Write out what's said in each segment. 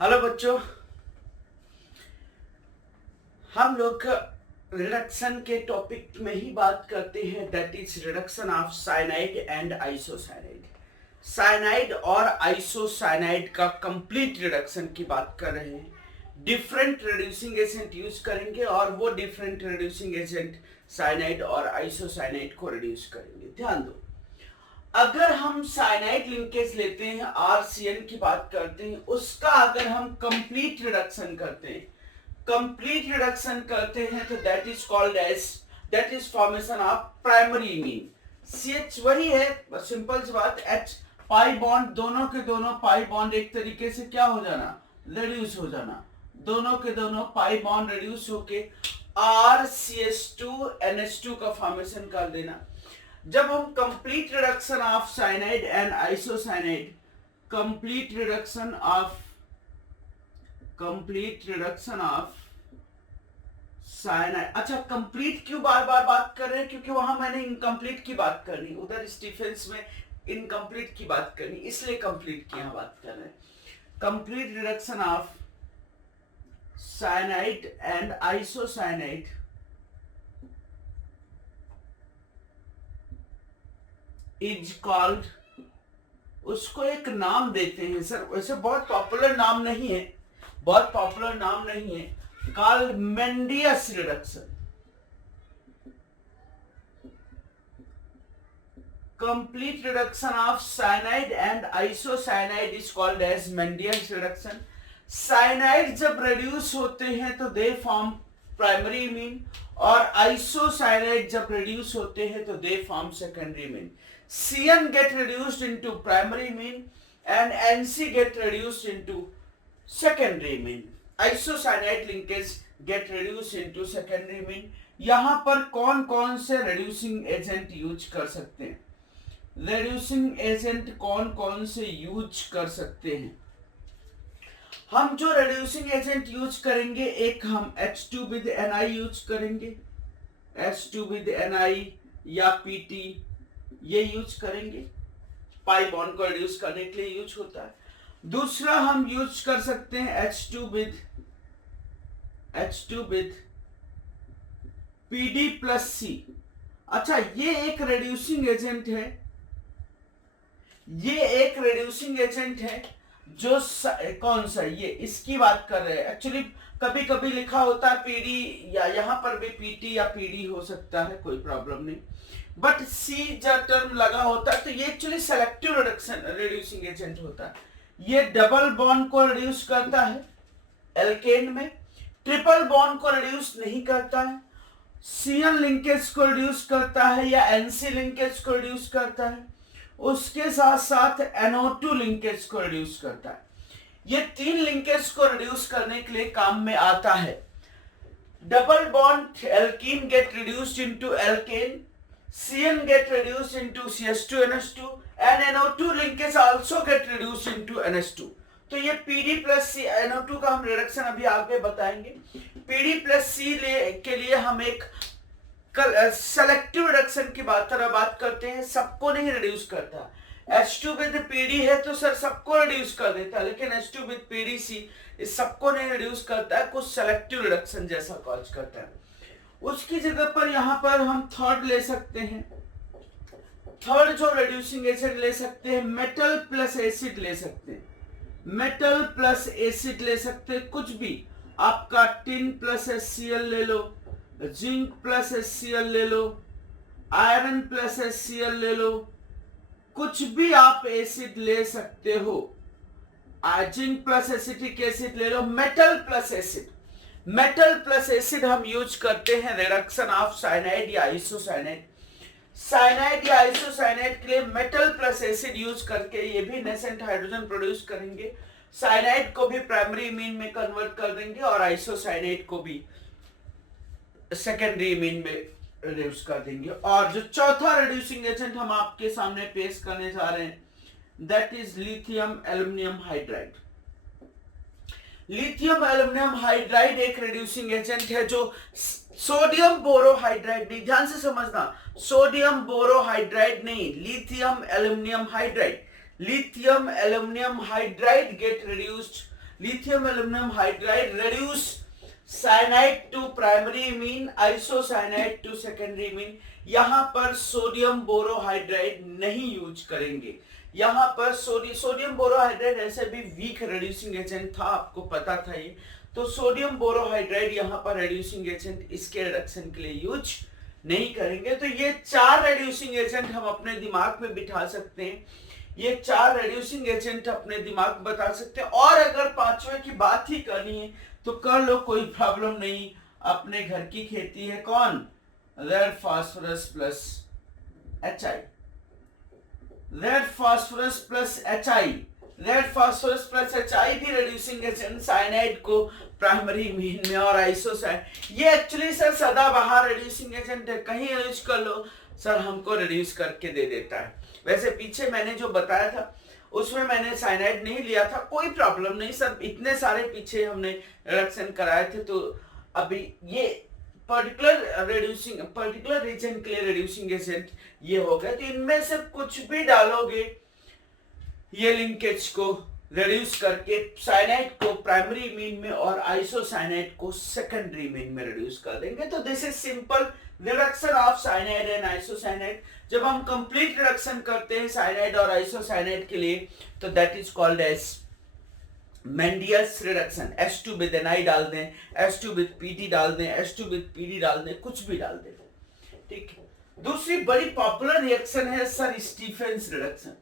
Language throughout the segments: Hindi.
हेलो बच्चों, हम लोग रिडक्शन के टॉपिक में ही बात करते हैं, that is reduction of cyanide and isocyanide. Cyanide और आइसोसाइनाइड का कंप्लीट रिडक्शन की बात कर रहे हैं। डिफरेंट रिड्यूसिंग एजेंट यूज करेंगे और वो डिफरेंट रिड्यूसिंग एजेंट साइनाइड और आइसोसाइनाइड को रिड्यूस करेंगे। ध्यान दो, अगर हम साइनाइड लिंकेज लेते हैं, आरसीएन की बात करते हैं, उसका अगर हम कंप्लीट रिडक्शन करते हैं, तो that is called as, that is formation of primary amine. CH वही है, सिंपल सी बात, एच पाई बॉन्ड, दोनों के दोनों पाई बॉन्ड एक तरीके से क्या हो जाना, रिड्यूस हो जाना, दोनों के दोनों पाई बॉन्ड रिड्यूस होके RCH2NH2 का फॉर्मेशन कर देना। जब हम complete reduction of cyanide and isocyanide, complete reduction of cyanide, अच्छा कंप्लीट क्यों बार बार बात कर रहे हैं, क्योंकि वहां मैंने इनकम्प्लीट की बात करनी, उधर स्टीफेंस में इनकम्प्लीट की बात करनी, इसलिए कंप्लीट की यहां बात कर रहे हैं। Complete reduction of cyanide and isocyanide is called, उसको एक नाम देते हैं सर, वैसे बहुत पॉपुलर नाम नहीं है, called mendius reduction. Complete reduction of cyanide and isocyanide is called as mendius reduction. Cyanide जब रिड्यूस होते हैं तो दे फॉर्म प्राइमरी मीन, और आइसोसाइनाइड जब रिड्यूस होते हैं तो they form secondary amine. CN get reduced into primary mean and NC get reduced into secondary mean. Isocyanide linkage get reduced into secondary mean. यहां पर कौन कौन से reducing agent यूज कर सकते हैं, reducing agent कौन कौन से यूज कर सकते हैं? हम जो reducing agent यूज करेंगे, एक हम H2 with Ni यूज करेंगे, H2 with Ni या PT ये यूज करेंगे, पाई बॉन्ड को रिड्यूस करने के लिए यूज होता है। दूसरा हम यूज कर सकते हैं H2 with PD plus C। अच्छा, ये एक रिड्यूसिंग एजेंट है, जो कौन सा, ये इसकी बात कर रहे हैं। एक्चुअली कभी कभी लिखा होता है पीडी, या यहां पर भी पीटी या पीडी हो सकता है, कोई प्रॉब्लम नहीं, बट सी जब टर्म लगा होता है तो ये एक्चुअली सेलेक्टिव रिड्यूसिंग एजेंट होता है। ये डबल बॉन्ड को रिड्यूस करता है एल्केन में, ट्रिपल बॉन्ड को रिड्यूस नहीं करता है, CN लिंकेज को रिड्यूस करता है या NC लिंकेज को रिड्यूस करता है, उसके साथ साथ NO2 लिंकेज को रिड्यूस करता है। ये तीन लिंकेज को रिड्यूस करने के लिए काम में आता है। Double bond alkene get reduced into alkane, CN get reduced into CH2NH2 and NO2 linkage also get reduced into NH2। तो ये PD plus C NO2 का हम रिडक्शन अभी आगे बताएंगे। PD plus C के लिए हम एक सेलेक्टिव रिडक्शन की बात करते हैं, सबको नहीं रिड्यूस करता। H2 with PD है तो सर सबको रिड्यूस कर देता है, लेकिन H2 with PDC इस सबको नहीं रिड्यूस करता है, कुछ सेलेक्टिव रिडक्शन जैसा कॉज करता है। उसकी जगह पर यहां पर हम थर्ड ले सकते हैं, थर्ड जो रिड्यूसिंग एजेंट ले सकते हैं, मेटल प्लस एसिड ले सकते हैं, मेटल प्लस एसिड ले सकते हैं, कुछ भी आपका टिन प्लस HCl ले लो, जिंक प्लस HCl ले लो, आयरन प्लस HCl ले लो, कुछ भी आप एसिड ले सकते हो, जिंक प्लस एसिटिक एसिड ले लो, metal plus acid. Metal plus acid हम यूज करते हैं रिडक्शन ऑफ साइनाइड या आइसोसाइनाइड। साइनाइड या आइसोसाइनाइड के लिए मेटल प्लस एसिड यूज करके ये भी नेसेंट हाइड्रोजन प्रोड्यूस करेंगे, साइनाइड को भी प्राइमरी मीन में कन्वर्ट कर देंगे और आइसोसाइनाइड को भी सेकेंडरी मीन में रिड्यूस कर देंगे। और जो चौथा रिड्यूसिंग एजेंट हम आपके सामने पेश करने जा रहे हैं, that is lithium aluminium hydride. Lithium aluminium hydride एक रिड्यूसिंग एजेंट है जो सोडियम बोरोहाइड्राइड नहीं, ध्यान से समझना, सोडियम बोरोहाइड्राइड नहीं, lithium aluminium hydride. Lithium aluminium hydride gate reduced lithium aluminum hydride reduce cyanide to primary amine, isocyanide to secondary amine। यहां पर सोडियम बोरोहाइड्राइड नहीं यूज करेंगे। यहां पर सोडियम बोरोहाइड्राइड ऐसे भी वीक रेड्यूसिंग एजेंट था, आपको पता था ये। तो सोडियम बोरोहाइड्राइड यहां पर रेड्यूसिंग एजेंट इसके रिडक्शन के लिए यूज नहीं करेंगे। तो ये 4 रेड्यूसिंग एजेंट हम अपने दिमाग में बिठा सकते हैं, ये 4 रेड्यूसिंग एजेंट अपने दिमाग में बता सकते हैं। और अगर पांचवे की बात ही करनी है तो कर लो, कोई प्रॉब्लम नहीं। अपने घर की खेती है कौन, red phosphorus plus HI, red phosphorus plus HI, red phosphorus plus HI भी रेड्यूसिंग एजेंट साइनाइड को प्राइमरी मीन में और आइसोसाइनाइड, ये एक्चुअली सर सदाबहार रेड्यूसिंग एजेंट है, कहीं यूज कर लो सर हमको रिड्यूस करके दे देता है। वैसे पीछे मैंने जो बताया था उसमें मैंने साइनाइड नहीं लिया था, कोई प्रॉब्लम नहीं सर, इतने सारे पीछे हमने रिडक्शन कराए थे। तो अभी ये पर्टिकुलर रीजन के लिए रिड्यूसिंग एजेंट ये हो गया। तो इनमें से कुछ भी डालोगे ये लिंकेज को रिड्यूस करके साइनाइड को प्राइमरी मीन में और आइसोसाइनाइड को सेकेंडरी मीन में रिड्यूस कर देंगे। तो this is simple reduction of cyanide and isocyanide. जब हम कंप्लीट रिडक्शन करते हैं साइनाइड और आइसोसाइनाइड के लिए तो that is called as mendius reduction. H2 with Ni डाल दें, H2 विद Pd डाल दें, H2 विद Pd डाल दें, कुछ भी डाल दें, ठीक है। दूसरी बड़ी पॉपुलर रिएक्शन है सर स्टीफेंस रिडक्शन।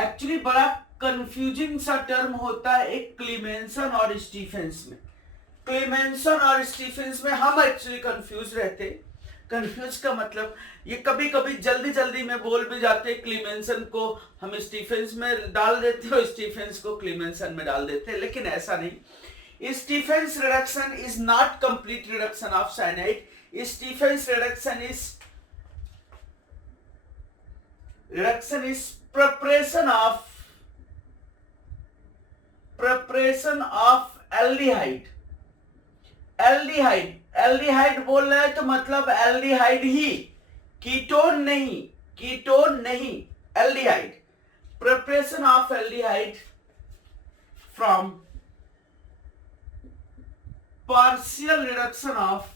एक्चुअली बड़ा कंफ्यूजिंग सा टर्म होता है एक क्लीमेंसन और स्टीफेंस में। क्लीमेंसन और स्टीफेंस में हम एक्चुअली कंफ्यूज रहते हैं। कंफ्यूज का मतलब ये कभी कभी जल्दी में बोल भी जाते हैं, क्लीमेंसन को हम स्टीफेंस में डाल देते हैं और स्टीफेंस को क्लीमेंसन में डाल देते हैं, लेकिन ऐसा नहीं। Stephens reduction is not complete reduction of cyanide. Stephens reduction is preparation of aldehyde। Aldehyde बोल रहे हैं तो मतलब एल्डिहाइड ही, कीटोन नहीं, aldehyde. Preparation of aldehyde from partial reduction of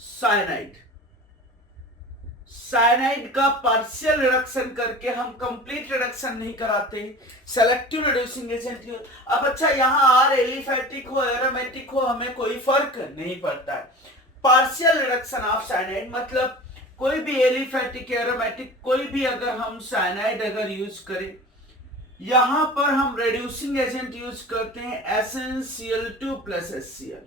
cyanide. Cyanide का पार्शियल रिडक्शन करके हम कंप्लीट रिडक्शन नहीं कराते, सेलेक्टिव रिड्यूसिंग एजेंट। अब अच्छा यहाँ आर एलिफैटिक हो एरोमेटिक हो हमें कोई फर्क नहीं पड़ता है। पार्शियल रिडक्शन ऑफ साइनाइड मतलब कोई भी एलिफैटिक एरोमेटिक कोई भी अगर हम साइनाइड अगर यूज करें, यहां पर हम रिड्यूसिंग एजेंट यूज करते हैं SnCl2 plus HCl,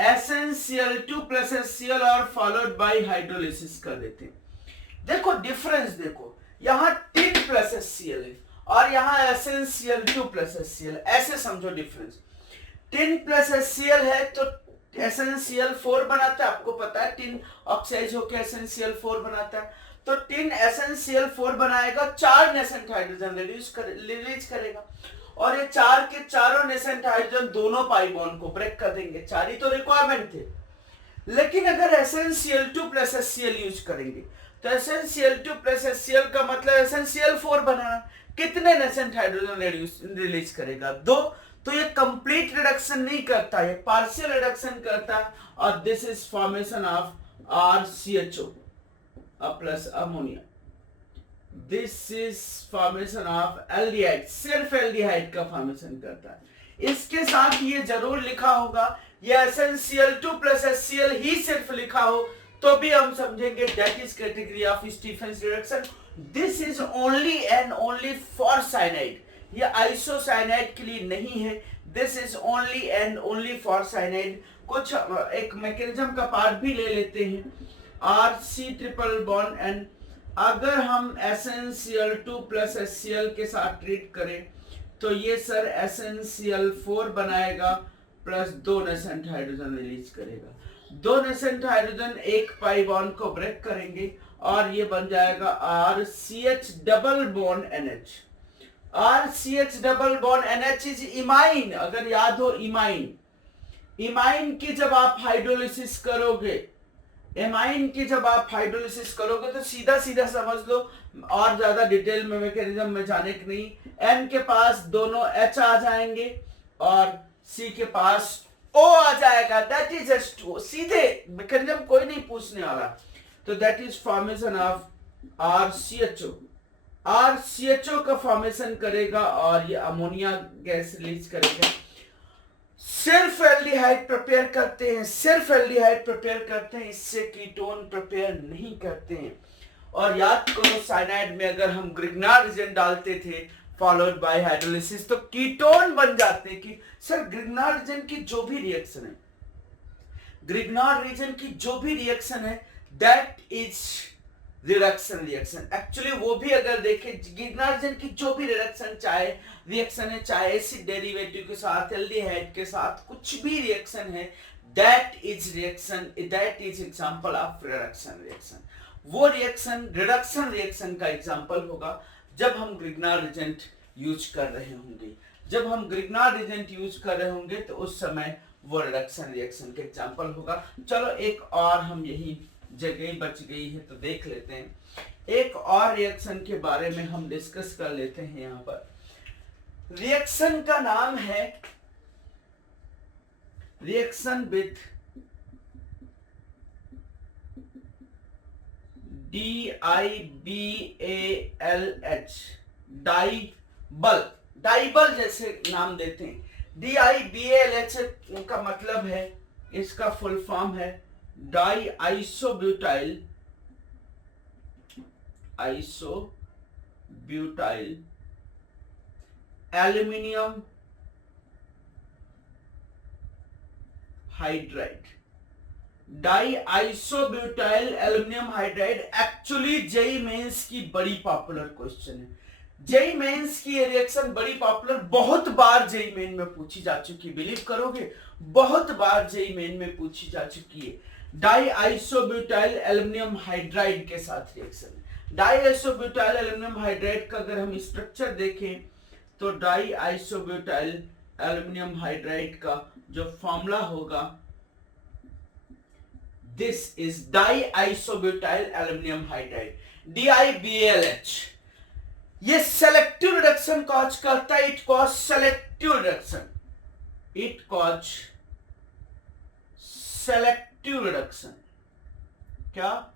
SnCl2 plus HCl और फॉलोड बाय हाइड्रोलिसिस कर देते हैं। देखो डिफरेंस देखो, यहाँ टिन प्लस HCl है और यहाँ SnCl2 प्लस HCl, ऐसे समझो डिफरेंस। टिन प्लस HCl है तो SnCl4 बनाता है, आपको पता है टिन ऑक्साइड होकर SnCl4 बनाता है। तो टिन SnCl4 बनाएगा, 4 नेसेंट हाइड्रोजन रिलीज करेगा और ये 4 के चारों नेसेंट हाइड्रोजन दोनों पाई बॉन्ड को ब्रेक कर देंगे। 4 ही तो रिक्वायरमेंट थे। लेकिन अगर SnCl2 प्लस HCl यूज करेंगे तो SnCl2 प्लस HCl का मतलब SnCl4 बना, कितने नेसेंट हाइड्रोजन रिलीज करेगा? 2। तो ये कंप्लीट रिडक्शन नहीं करता, ये पार्शियल रिडक्शन करता है और this is formation of RCHO plus ammonia. This is formation of aldehyde, सिर्फ एल्डिहाइड का फॉर्मेशन करता है। इसके साथ ये जरूर लिखा होगा, ये SnCl2 प्लस HCl ही सिर्फ लिखा हो तो भी हम समझेंगे that is category of Stephens reduction. This is only and only for cyanide, ये आइसोसाइनाइड के लिए नहीं है। This is only and only for cyanide. कुछ एक मैकेनिज्म का पार्ट भी ले लेते हैं, RC ट्रिपल बॉन्ड एंड अगर हम SnCl2 प्लस HCl के साथ ट्रीट करें तो ये सर SnCl4 बनाएगा प्लस 2 नेसेंट हाइड्रोजन रिलीज करेगा। 2 नेसेंट हाइड्रोजन एक पाई बॉन्ड को ब्रेक करेंगे और ये बन जाएगा RCH double bond NH। RCH double bond NH is imine, अगर याद हो इमाइन की जब आप हाइड्रोलिसिस करोगे, एमाइन की जब आप हाइड्रोलिसिस करोगे तो सीधा सीधा समझ लो, और ज्यादा डिटेल में मैकेनिज्म में जाने की नहीं, एन के पास दोनों H आ जाएंगे और C के पास O आ जाएगा, दैट इज H2O, सीधे मैकेनिज्म कोई नहीं पूछने वाला। तो that is formation of RCHO। RCHO का फॉर्मेशन करेगा और ये अमोनिया गैस रिलीज करेगा। सिर्फ एल्डिहाइड प्रिपेयर करते हैं, सिर्फ एल्डिहाइड प्रिपेयर करते हैं, इससे कीटोन प्रिपेयर नहीं करते हैं। और याद करो साइनाइड में अगर हम ग्रिग्नार्ड रीजन डालते थे फॉलोड बाय हाइड्रोलिसिस तो कीटोन बन जाते। कि सर ग्रिग्नार्ड रीजन की जो भी रिएक्शन है, ग्रिग्नार्ड रीजन की जो भी रिएक्शन है that is reduction reaction. Actually वो भी अगर देखें ग्रिग्नार्ड रीजन की जो भी रिएक्शन है, चाहे एसिड डेरिवेटिव के साथ, एल्डिहाइड के साथ, कुछ भी रिएक्शन है, that is reaction, that is example of reduction reaction. वो रिएक्शन रिडक्शन रिएक्शन का एग्जांपल होगा जब हम ग्रिग्नार्ड एजेंट यूज कर रहे होंगे। जब हम ग्रिग्नार्ड एजेंट यूज कर रहे होंगे तो उस समय वो रिडक्शन रिएक्शन का एग्जांपल होगा। चलो एक और हम यही जगह बच गई है तो देख लेते हैं। एक और रिएक्शन के बारे में हम डिस्कस कर लेते हैं। यहाँ पर रिएक्शन का नाम है reaction with DIBALH, DIBAL. DIBAL जैसे नाम देते हैं। DIBALH का मतलब है, इसका फुल फॉर्म है di isobutyl aluminium hydride. Di isobutyl aluminium hydride actually JEE Mains की बड़ी पॉपुलर क्वेश्चन है। जेई मेंस की रिएक्शन बड़ी पॉपुलर, बहुत बार जेई मेन में पूछी जा चुकी, बिलीव करोगे बहुत बार जेई मेन में पूछी जा चुकी है। डाई आइसोब्यूटाइल एल्यूमिनियम हाइड्राइड के साथ reaction. Die isobutyl aluminium hydride का अगर हम स्ट्रक्चर देखें तो डाई आइसोब्यूटाइल एल्यूमिनियम हाइड्राइड का जो फॉर्मूला होगा, this is die isobutyl aluminium hydride, DIBALH। ये सेलेक्टिव रिडक्शन कॉज करता है, it cause selective reduction, it cause selective reduction. क्या?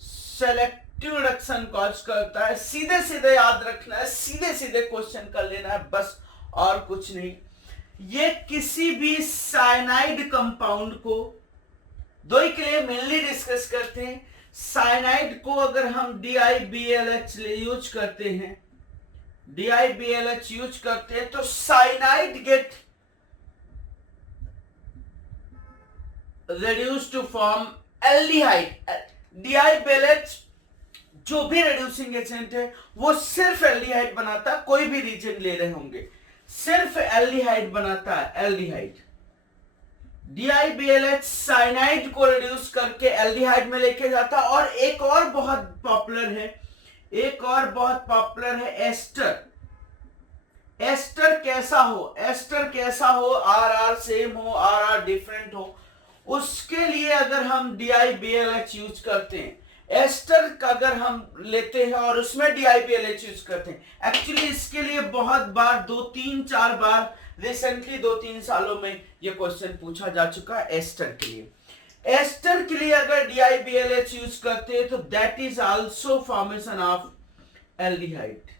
सेलेक्टिव रिडक्शन कॉज करता है। सीधे सीधे याद रखना है, सीधे सीधे क्वेश्चन कर लेना है बस, और कुछ नहीं। ये किसी भी साइनाइड कंपाउंड को, दो ही के लिए मेनली डिस्कस करते हैं। साइनाइड को अगर हम DIBALH यूज करते हैं, DIBALH यूज करते हैं तो cyanide get reduced to form aldehyde। DIBALH जो भी रिड्यूसिंग एजेंट है वो सिर्फ एल्डिहाइड बनाता है। कोई भी रीजन ले रहे होंगे सिर्फ एल्डिहाइड बनाता है, एल्डिहाइड। DIBALH साइनाइड को रिड्यूस करके एल्डिहाइड में लेके जाता है। और एक और बहुत पॉपुलर है, एक और बहुत पॉपुलर है एस्टर। एस्टर कैसा हो, एस्टर कैसा हो, RR सेम हो, RR डिफरेंट हो, उसके लिए अगर हम DIBALH यूज करते हैं, एस्टर का अगर हम लेते हैं और उसमें DIBALH यूज करते हैं। एक्चुअली इसके लिए बहुत बार, 2-3-4 बार रिसेंटली 2-3 सालों में ये क्वेश्चन पूछा जा चुका है एस्टर के लिए। एस्टर के लिए अगर DIBALH यूज करते हैं तो that is also formation of aldehyde.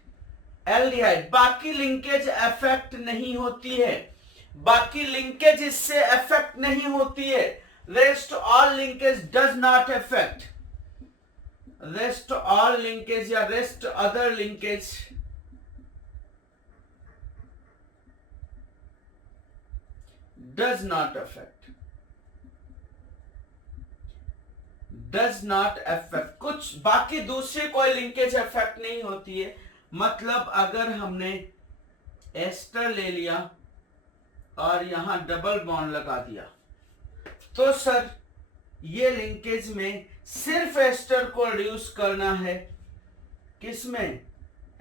Aldehyde बाकी लिंकेज इफेक्ट नहीं होती है, बाकी लिंकेज इससे इफेक्ट नहीं होती है। Rest all linkage does not effect, rest all linkage या rest other linkage does not affect, does not affect. कुछ बाकी दूसरे कोई लिंकेज इफेक्ट नहीं होती है। मतलब अगर हमने एस्टर ले लिया और यहां डबल बॉन्ड लगा दिया तो सर ये लिंकेज में सिर्फ एस्टर को रिड्यूस करना है, किसमें?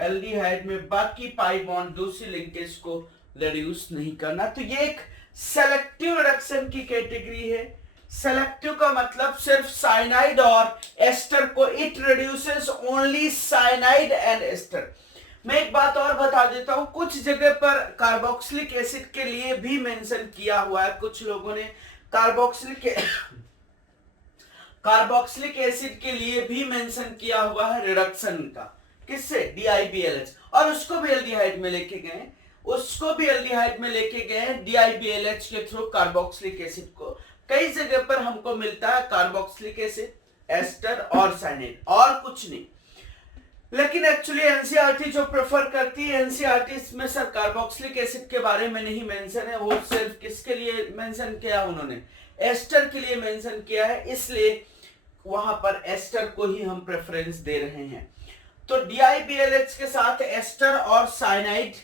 एल्डिहाइड में। बाकी पाई बॉन्ड दूसरी लिंकेज को रिड्यूस नहीं करना। तो ये एक सेलेक्टिव रिडक्शन की कैटेगरी है। सेलेक्टिव का मतलब सिर्फ साइनाइड और एस्टर को, it reduces only cyanide and ester. मैं एक बात और बता देता हूं, कुछ जगह पर कार्बोक्सिलिक एसिड के लिए भी मेंशन किया हुआ है, कुछ लोगों ने कार्बोक्सिलिक एसिड के लिए भी मेंशन किया हुआ है रिडक्शन का, किससे, DiBLH, और उसको भी एल्डिहाइड में लेके गए, DiBLH के थ्रू कार्बोक्सिलिक एसिड को। कई जगह पर हमको मिलता है कार्बोक्सिलिक एसिड, एस्टर और साइनाइड, और कुछ नहीं। लेकिन एक्चुअली एनसीईआरटी जो प्रेफर करती है, एनसीईआरटी में सर कार्बोक्सिलिक एसिड के बारे में नहीं मेंशन है, वो सिर्फ किसके लिए मेंशन किया, उन्होंने एस्टर के लिए मेंशन किया है, इसलिए वहां पर एस्टर को ही हम प्रेफरेंस दे रहे हैं। तो DiBLH के साथ एस्टर और cyanide,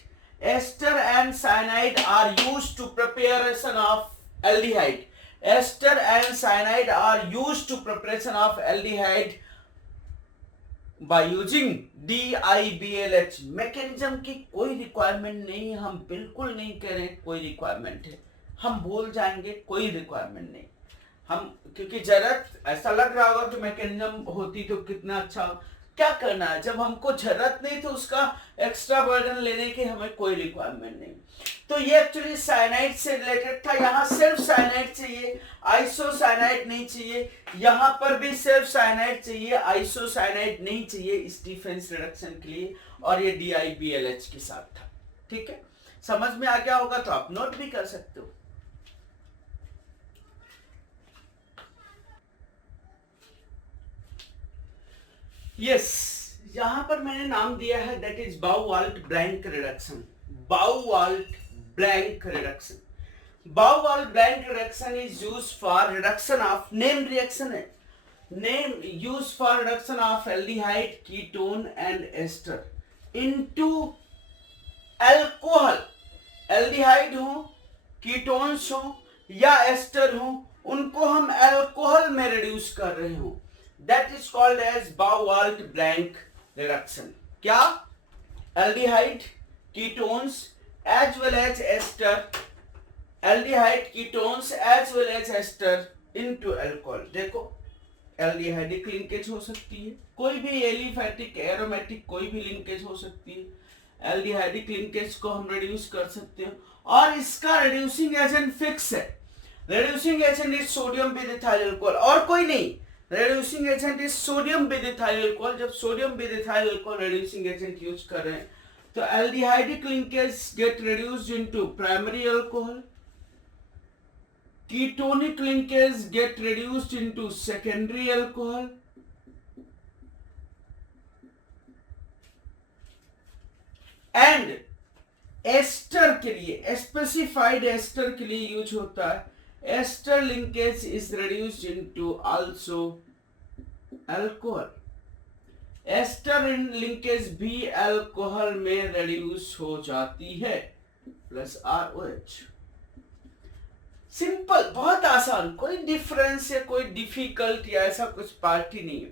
ester and cyanide are used to preparation of aldehyde, ester and cyanide are used to preparation of aldehyde by using DiBLH। Mechanism की कोई रिक्वायरमेंट नहीं, हम बिल्कुल नहीं कह रहे कोई रिक्वायरमेंट है, हम भूल जाएंगे, कोई रिक्वायरमेंट नहीं हम, क्योंकि जरूरत ऐसा लग रहा होगा कि मैकेनिज्म होती तो कितना अच्छा, क्या करना है, जब हमको जरूरत नहीं तो उसका एक्स्ट्रा बर्डन लेने की हमें कोई रिक्वायरमेंट नहीं। तो ये एक्चुअली साइनाइड से रिलेटेड था, यहाँ सिर्फ साइनाइड चाहिए, आइसोसाइनाइड नहीं चाहिए, यहाँ पर भी सिर्फ साइनाइड चाहिए, आइसोसाइनाइड नहीं चाहिए इस डिफेंस रिडक्शन के लिए, और ये DiBLH के साथ था। ठीक है, समझ में आ गया होगा तो आप नोट भी कर सकते हो। यस, यहां पर मैंने नाम दिया है, that is Bouveault Blanc reduction. Bouveault Blanc reduction, Bouveault Blanc reduction is used for reduction of, name reaction है, name used for reduction of aldehyde, ketone and ester into alcohol. Aldehyde हो, कीटोन्स हो या एस्टर हो, उनको हम अल्कोहल में रिड्यूस कर रहे हो, that is called as Bouveault Blanc reduction. क्या, aldehyde, ketones as well as ester, aldehyde, ketones as well as ester into alcohol। देखो, एल्डिहाइडिक लिंकेज हो सकती है, कोई भी एलिफैटिक, एरोमेटिक कोई भी लिंकेज हो सकती है, एल्डिहाइडिक लिंकेज को हम रिड्यूस कर सकते हैं, और इसका रिड्यूसिंग एजेंट फिक्स है, reducing agent is sodium with ethyl alcohol, और कोई नहीं, reducing agent is sodium with ethyl alcohol. जब sodium with ethyl alcohol reducing agent use कर रहे हैं तो aldehydic linkage get reduced into primary alcohol, ketonic linkage get reduced into secondary alcohol, and ester के लिए, स्पेसिफाइड एस्टर के लिए यूज होता है, ester linkage is reduced into also alcohol। ester linkage भी अल्कोहल में reduce हो जाती है, प्लस ROH। सिंपल, बहुत आसान, कोई डिफरेंस या कोई डिफिकल्ट या ऐसा कुछ पार्ट ही नहीं है।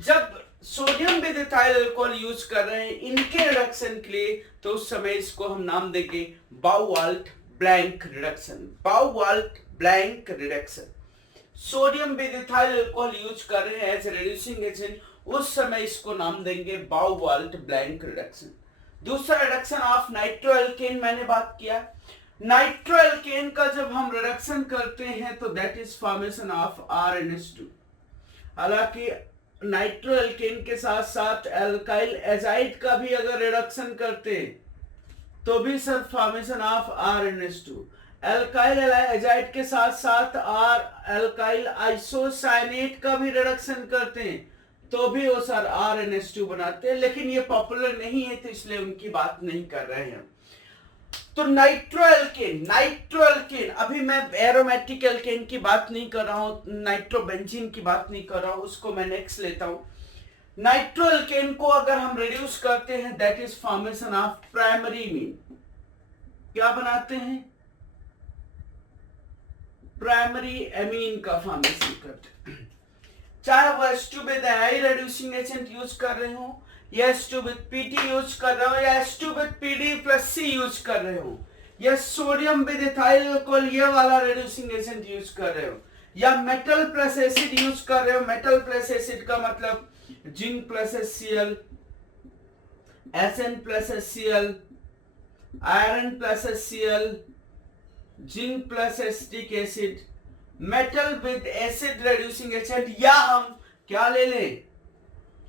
जब sodium with ethyl alcohol use कर रहे हैं इनके रिडक्शन के लिए, तो उस समय इसको हम नाम देंगे Bouveault Blanc reduction. Bouveault Blanc reduction, sodium with ethyl alcohol use कर रहे हैं एज रिड्यूसिंग एजेंट, उस समय इसको नाम देंगे बाउ-वाल्ट-ब्लैंक रिडक्शन। दूसरा रिडक्शन ऑफ नाइट्रोएल्केन मैंने बात किया। नाइट्रोएल्केन का जब हम रिडक्शन करते हैं तो that is formation of RNH2। हालांकि नाइट्रोएल्केन के साथ साथ एल्काइल एजाइड का भी अगर रिडक्शन करते हैं तो भी sir formation of RNH2। Alkyl azide के साथ साथ एल्काइल आइसोसाइनेट का भी रिडक्शन करते हैं तो भी वो सर RNH2 बनाते हैं, लेकिन ये पॉपुलर नहीं है तो इसलिए उनकी बात नहीं कर रहे हैं। तो नाइट्रोएल्केन, अभी मैं एरोमेटिक एल्केन की बात नहीं कर रहा हूं, नाइट्रोबेंजीन की बात नहीं कर रहा हूं, उसको मैं नेक्स्ट लेता हूं। नाइट्रोएल्केन को अगर हम रिड्यूस करते हैं that is formation of primary mean. क्या बनाते हैं? प्राइमरी एमीन का फॉर्मेशन करते हैं। चाहे वो H2 with I reducing agent use कर रहे हो या H2 विद PT यूज कर रहे हो या H2 विद PD+C यूज कर रहे हो या सोडियम विद इथाइल अल्कोहल ये वाला रिड्यूसिंग एजेंट यूज कर रहे हो या मेटल प्लस एसिड यूज कर रहे हो, मेटल प्लस एसिड का मतलब zinc plus HCl, Sn plus HCl, iron plus HCl, zinc plus acetic acid, metal with acid reducing agent, या हम क्या ले लें,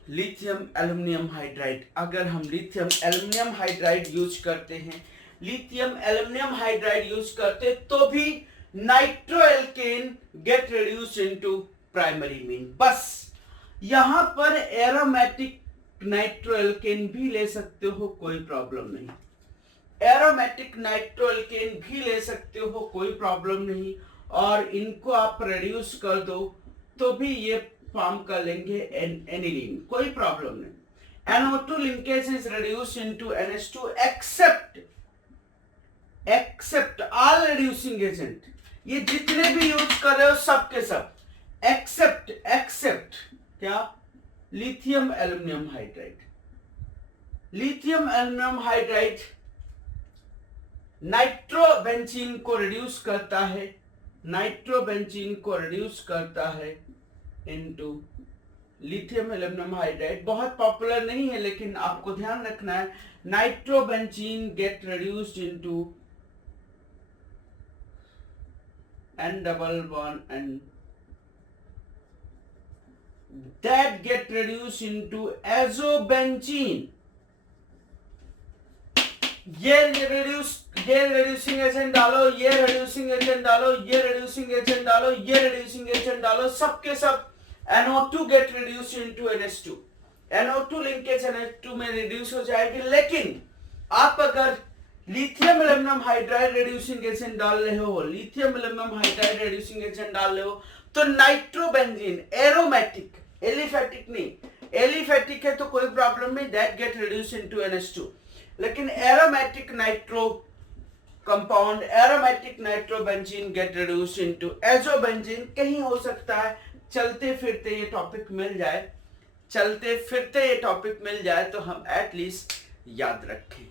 लिथियम एल्युमिनियम हाइड्राइड। अगर हम लिथियम एल्युमिनियम हाइड्राइड यूज करते हैं, लिथियम एल्युमिनियम हाइड्राइड यूज करते तो भी nitroalkane get reduced into primary amine. बस यहां पर एरोमेटिक नाइट्रोएल्केन भी ले सकते हो, कोई प्रॉब्लम नहीं, एरोमेटिक नाइट्रोएल्केन भी ले सकते हो, कोई प्रॉब्लम नहीं, और इनको आप रिड्यूस कर दो तो भी ये फॉर्म कर लेंगे एनिलीन, कोई प्रॉब्लम नहीं। NO2 linkage is reduced into NH2 except all reducing agent, ये जितने भी यूज कर रहे हो सब के सब एक्सेप्ट क्या, lithium aluminium hydride. Lithium aluminium hydride nitrobenzene को रिड्यूस करता है, नाइट्रोबेंजीन को रिड्यूस करता है इनटू लिथियम एल्युमिनियम हाइड्राइड। बहुत पॉपुलर नहीं है लेकिन आपको ध्यान रखना है, nitrobenzene gate reduced into N-double-bond and that get reduced into azobenzene। ये reducing agent डालो, ये reducing agent डालो, ये reducing agent डालो, ये reducing agent डालो, सब के सब NO2 get reduced into NH2, NO2 linkage NH2 में reduce हो जाएगी। लेकिन आप अगर lithium aluminium hydride reducing agent डाल रहे हो, lithium aluminium hydride reducing agent डाल रहे हो तो नाइट्रोबेंजीन एरोमेटिक, एलिफेटिक नहीं, एलिफेटिक है तो कोई प्रॉब्लम नहीं, that get reduced into NH2। लेकिन aromatic nitro compound, aromatic nitrobenzene gate reduced into azobenzene. कहीं हो सकता है चलते फिरते ये टॉपिक मिल जाए, चलते फिरते ये टॉपिक मिल जाए तो हम एटलीस्ट याद रखें,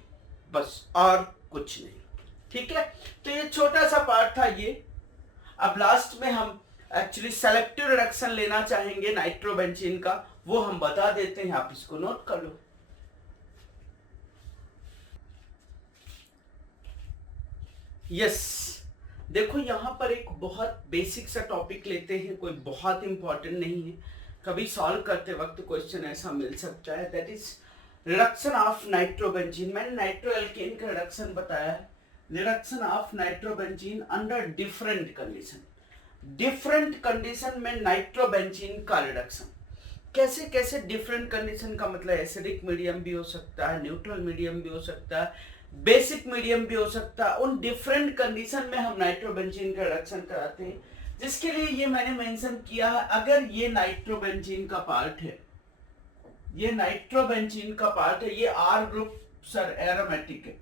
बस और कुछ नहीं, ठीक है। तो ये छोटा सा पार्ट था ये। अब लास्ट में हम एक्चुअली सेलेक्टिव रिडक्शन लेना चाहेंगे नाइट्रोबेंजीन का, वो हम बता देते हैं, आप इसको नोट कर लो। यस, देखो यहां पर एक बहुत बेसिक सा टॉपिक लेते हैं, कोई बहुत इंपॉर्टेंट नहीं है, कभी सॉल्व करते वक्त क्वेश्चन ऐसा मिल सकता है, that is reduction of nitrobenzene. मैंने नाइट्रोएल्केन का रिडक्शन बताया है, reduction of nitrobenzene under different condition. Different condition में नाइट्रोबेंजीन का रिडक्शन कैसे कैसे, डिफरेंट कंडीशन का मतलब एसिडिक मीडियम भी हो सकता है, न्यूट्रल मीडियम भी हो सकता है, बेसिक मीडियम भी हो सकता है। उन डिफरेंट कंडीशन में हम नाइट्रोबेंजीन का रिडक्शन कराते हैं, जिसके लिए ये मैंने मेंशन किया है, अगर ये नाइट्रोबेंजीन का पार्ट है, ये नाइट्रोबेंजीन का पार्ट है, ये R ग्रुप सर एरोमेटिक है,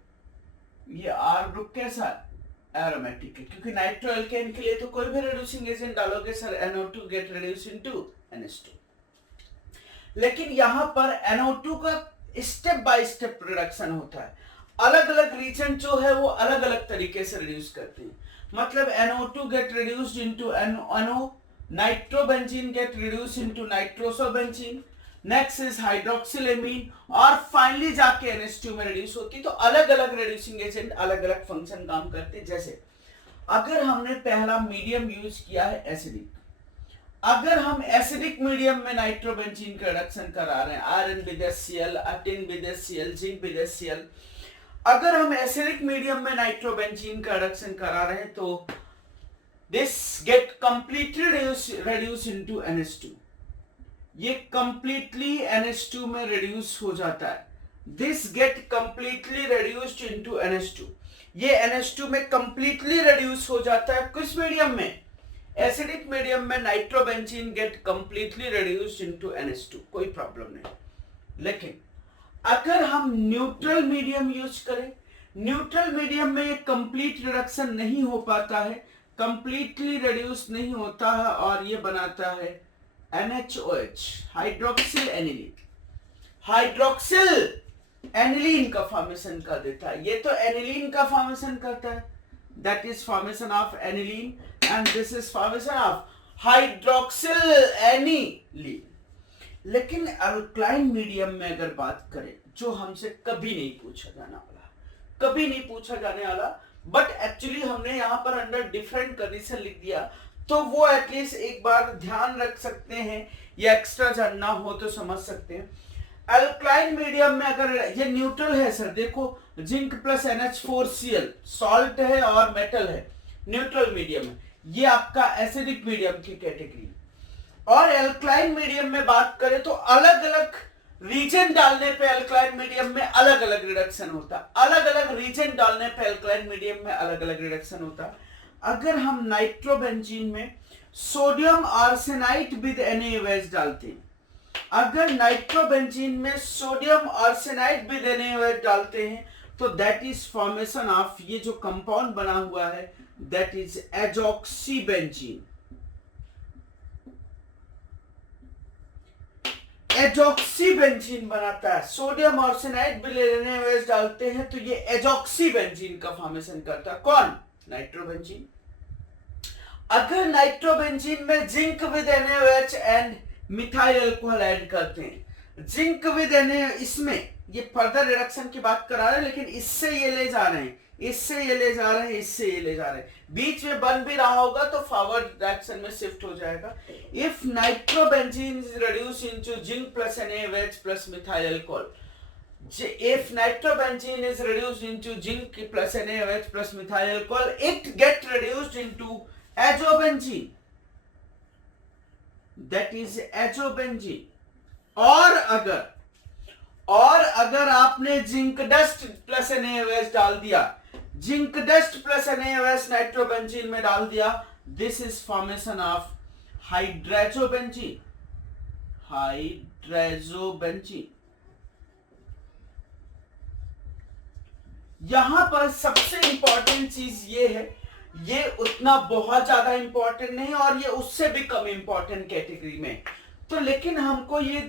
ये R ग्रुप कैसा एरोमेटिक है, क्योंकि नाइट्रोएल्केन के लिए तो कोई भी रिड्यूसिंग एजेंट डालोगे sir NO2 gate reduce into NH2। लेकिन यहां पर NO2 का स्टेप बाय स्टेप रिडक्शन होता है, अलग अलग रीजन जो है वो अलग अलग तरीके से रिड्यूस करते हैं। मतलब NO2 get reduced into NO, nitrobenzene get reduce into nitrosobenzene, next is hydroxylamine, और फाइनली जाके NH2 में रिड्यूस होती है। तो अलग अलग रिड्यूसिंग एजेंट अलग अलग फंक्शन काम करते हैं। जैसे अगर हमने पहला मीडियम यूज किया है एसिडिक, अगर हम एसिडिक मीडियम में नाइट्रोबेंजीन का रिडक्शन करा रहे हैं, iron with HCl, tin with HCl, zinc with HCl, अगर हम एसिडिक मीडियम में नाइट्रोबेंजीन का रिडक्शन करा रहे हैं तो this get completely reduce into NH2, ये कंप्लीटली NH2 में रिड्यूस हो जाता है। This get completely reduced into NH2, ये NH2 में कंप्लीटली रिड्यूस हो जाता है। किस मीडियम में? एसिडिक मीडियम में nitrobenzene get completely reduced into NH2, कोई प्रॉब्लम नहीं। लेकिन अगर हम न्यूट्रल मीडियम यूज करें, न्यूट्रल मीडियम में ये कंप्लीट रिडक्शन नहीं हो पाता है, कंप्लीटली रिड्यूस नहीं होता है, और ये बनाता है NaOH, hydroxyl aniline, hydroxyl aniline का फॉर्मेशन कर देता है। ये तो एनिलीन का फॉर्मेशन करता है, that is formation of aniline, and this is formation of hydroxyl aniline. लेकिन अल्कलाइन मीडियम में अगर बात करें, जो हमसे कभी नहीं पूछा जाने वाला, कभी नहीं पूछा जाने वाला, बट एक्चुअली हमने यहां पर अंडर डिफरेंट कंडीशन लिख दिया, तो वो एटलीस्ट एक बार ध्यान रख सकते हैं या एक्स्ट्रा जानना हो तो समझ सकते हैं। अल्कलाइन मीडियम में अगर ये न्यूट्रल है सर, देखो जिंक प्लस NH4Cl सॉल्ट है और मेटल है, न्यूट्रल मीडियम है, ये आपका एसिडिक मीडियम की कैटेगरी। और अल्कलाइन मीडियम में बात करें तो अलग अलग रीजन डालने पे अल्कलाइन मीडियम में अलग अलग रिडक्शन होता है, अलग अलग रीजन डालने पे अल्कलाइन मीडियम में अलग अलग रिडक्शन होता है। अगर हम नाइट्रोबेंजीन में सोडियम आर्सेनाइड विद NaOH डालते हैं, अगर नाइट्रोबेंजीन में सोडियम आर्सेनाइड विद NaOH डालते हैं तो दैट इज फॉर्मेशन ऑफ, ये जो कंपाउंड बना हुआ है दैट इज एजॉक्सीबेंजीन। एजॉक्सीबेंजीन बनाता है, सोडियम आर्सेनाइड विद NaOH डालते हैं तो ये एजॉक्सीबेंजीन का फॉर्मेशन करता है। कौन? नाइट्रोबेंजीन। अगर नाइट्रोबेंजीन में zinc with NaOH and methyl alcohol add करते हैं, जिंक विद Na, इसमें ये फर्दर रिडक्शन की बात करा रहे हैं, लेकिन इससे ये ले जा रहे हैं, इससे ये ले जा रहे हैं, इससे ये ले जा रहे हैं, बीच में बन भी रहा होगा तो फॉरवर्ड रिएक्शन में शिफ्ट हो जाएगा। If nitrobenzene is reduced into zinc plus NaOH plus methyl alcohol, if nitrobenzene is reduced into zinc plus NaOH plus methyl alcohol, it get reduced into azobenzene, that is azobenzene। और अगर आपने जिंक डस्ट प्लस NaOH डाल दिया, zinc dust plus NaOH nitrobenzene में डाल दिया, दिस इज फॉर्मेशन ऑफ हाइड्रेजोबेंजीन, हाइड्रेजोबेंजीन। यहां पर सबसे इंपॉर्टेंट चीज ये है, ये उतना बहुत ज्यादा इंपॉर्टेंट नहीं और ये उससे भी कम इंपॉर्टेंट कैटेगरी में, तो लेकिन हमको ये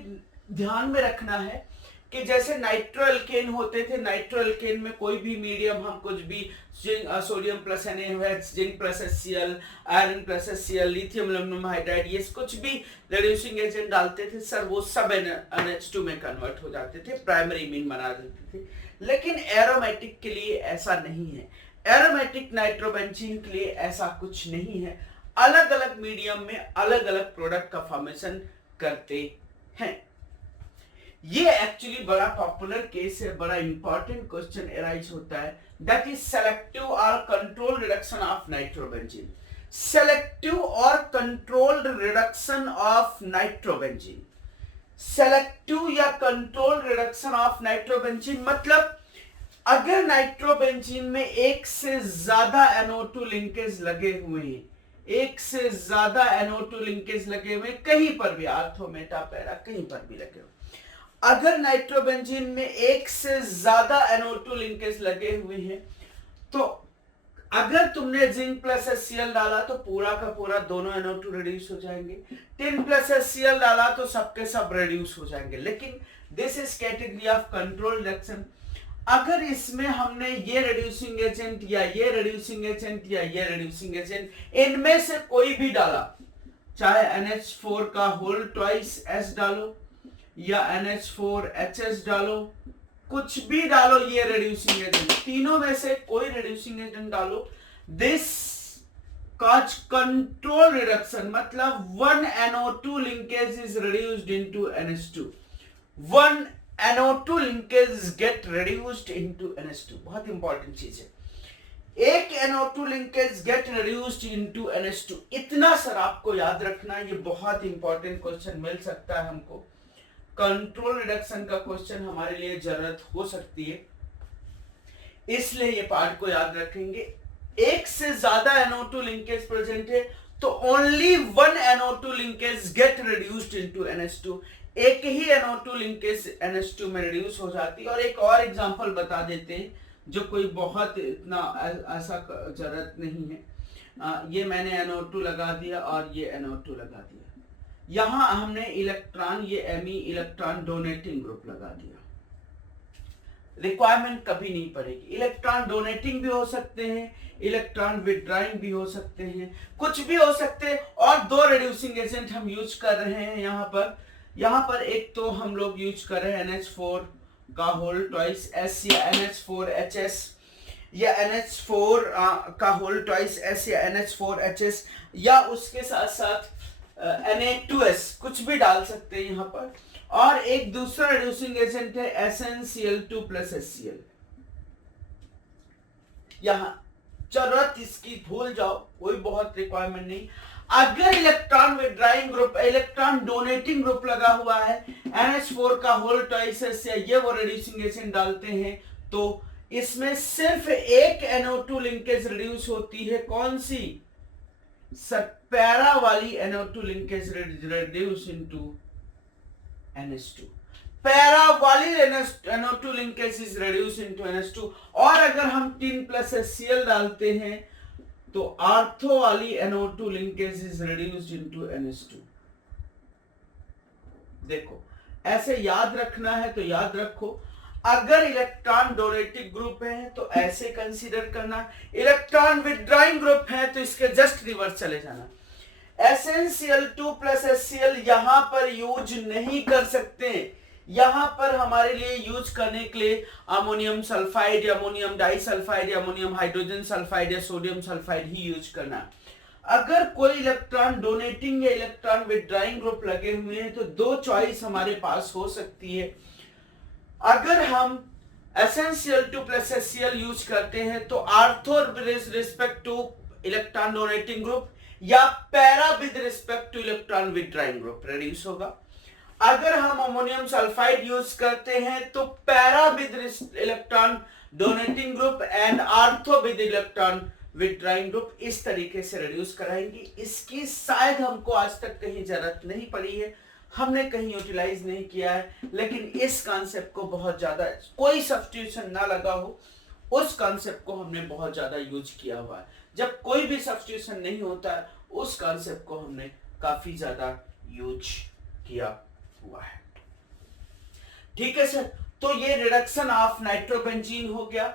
ध्यान में रखना है कि जैसे नाइट्रोएल्केन होते थे, नाइट्रोएल्केन में कोई भी मीडियम हम कुछ भी sodium plus NaOH, zinc plus HCl, iron plus HCl, lithium aluminium hydride, ये कुछ भी रिड्यूसिंग एजेंट डालते थे सर, वो सब NH2 में कन्वर्ट हो जाते थे, प्राइमरी मीन बना देते थे। लेकिन एरोमेटिक के लिए ऐसा नहीं है, एरोमेटिक नाइट्रोबेंजीन के लिए ऐसा कुछ नहीं है, अलग अलग मीडियम में अलग अलग प्रोडक्ट का फॉर्मेशन करते हैं। ये एक्चुअली बड़ा पॉपुलर केस है, बड़ा इंपॉर्टेंट क्वेश्चन अराइज होता है, दैट इज सेलेक्टिव और control reduction of nitrobenzene. Selective और controlled reduction of nitrobenzene, selective या कंट्रोल रिडक्शन ऑफ नाइट्रोबेंजीन मतलब अगर नाइट्रोबेंजीन में एक से ज्यादा NO2 लिंकेज लगे हुए हैं, एक से ज्यादा NO2 लिंकेज लगे हुए कहीं पर भी, आर्थो मेटा पैरा कहीं पर भी लगे हुए, अगर नाइट्रोबेंजीन में एक से ज्यादा NO2 लिंकेज लगे हुए हैं तो अगर तुमने जिंक प्लस HCl डाला तो पूरा का पूरा दोनों NO2 रिड्यूस हो जाएंगे, टिन प्लस HCl डाला तो सबके सब रिड्यूस हो जाएंगे। लेकिन this is category of control reduction. अगर इसमें हमने ये रिड्यूसिंग एजेंट या ये रिड्यूसिंग एजेंट या ये रिड्यूसिंग एजेंट इनमें से कोई भी डाला, चाहे NH4 का होल ट्वाइस S डालो या NH4HS डालो, कुछ भी डालो, ये रिड्यूसिंग एजेंट, तीनों में से कोई रिड्यूसिंग एजेंट डालो, दिस कॉज कंट्रोल रिडक्शन, मतलब one NO2 linkage is reduced into NH2, one NO2 linkage get reduced into NH2। बहुत इंपॉर्टेंट चीज है, एक NO2 linkage get reduced into NH2, इतना सर आपको याद रखना, ये बहुत इंपॉर्टेंट क्वेश्चन मिल सकता है हमको, कंट्रोल रिडक्शन का क्वेश्चन हमारे लिए जरूरत हो सकती है, इसलिए ये पार्ट को याद रखेंगे। एक से ज्यादा NO2 लिंकेज प्रेजेंट है तो only one NO2 linkage get reduced into NH2, एक ही NO2 लिंकेज NH2 में रिड्यूस हो जाती है। और एक और एग्जांपल बता देते हैं जो कोई बहुत इतना ऐसा जरूरत नहीं है, ये मैंने NO2 लगा दिया और ये NO2 लगा दिया, यहां हमने इलेक्ट्रॉन, ये Me इलेक्ट्रॉन डोनेटिंग ग्रुप लगा दिया, रिक्वायरमेंट कभी नहीं पड़ेगी। इलेक्ट्रॉन डोनेटिंग भी हो सकते हैं, इलेक्ट्रॉन विड्रॉइंग भी हो सकते हैं, कुछ भी हो सकते हैं। और दो रिड्यूसिंग एजेंट हम यूज कर रहे हैं यहाँ पर एक तो हम लोग यूज कर रहे हैं NH4 का होल ट्वाइस S या NH4HS या NH4 का होल ट्वाइस S या NH4HS या उसके साथ साथ Na2S कुछ भी डाल सकते हैं यहाँ पर। और एक दूसरा रिड्यूसिंग एजेंट है SnCl2 + HCl। यहां जरूरत इसकी भूल जाओ, कोई बहुत रिक्वायरमेंट नहीं। अगर electron withdrawing group, electron donating group लगा हुआ है, NH4 का होल ट्वाइस S या ये वो रिड्यूसिंग एजेंट डालते हैं, तो इसमें सिर्फ एक NO2 लिंकेज रिड्यूस होती है। कौन सी? पैरा वाली NO2 linkage reduce into NH2। Para वाली NO2 linkage is reduce into NH2। और अगर हम 3 + HCl डालते हैं तो आर्थो वाली NO2 linkage is reduced into NH2। देखो, ऐसे याद रखना है तो याद रखो। अगर इलेक्ट्रॉन डोनेटिंग ग्रुप है तो ऐसे कंसीडर करना, इलेक्ट्रॉन विड्रॉइंग ग्रुप है तो इसके जस्ट रिवर्स चले जाना। SnCl2 + HCl यहां पर यूज नहीं कर सकते। यहां पर हमारे लिए यूज करने के लिए अमोनियम सल्फाइड या अमोनियम डाइसल्फाइड या अमोनियम हाइड्रोजन सल्फाइड या सोडियम सल्फाइड ही यूज करना। अगर कोई इलेक्ट्रॉन डोनेटिंग या इलेक्ट्रॉन विड्रॉइंग ग्रुप लगे हुए हैं तो दो चॉइस हमारे पास हो सकती है। अगर हम SnCl2 + HCl यूज करते हैं तो ortho with respect to electron donating group या para with respect to electron withdrawing group reduce होगा। अगर हम अमोनियम सल्फाइड यूज करते हैं तो para with electron donating group and ortho with electron withdrawing group इस तरीके से रिड्यूस कराएंगे। इसकी शायद हमको आज तक कहीं जरूरत नहीं पड़ी है, हमने कहीं यूटिलाइज नहीं किया है, लेकिन इस कॉन्सेप्ट को बहुत ज्यादा, कोई सब्स्टिट्यूशन ना लगा हो उस कॉन्सेप्ट को हमने बहुत ज्यादा यूज किया हुआ है। जब कोई भी सब्स्टिट्यूशन नहीं होता है उस कॉन्सेप्ट को हमने काफी ज्यादा यूज किया हुआ है। ठीक है सर, तो ये रिडक्शन ऑफ नाइट्रोबेंजीन हो गया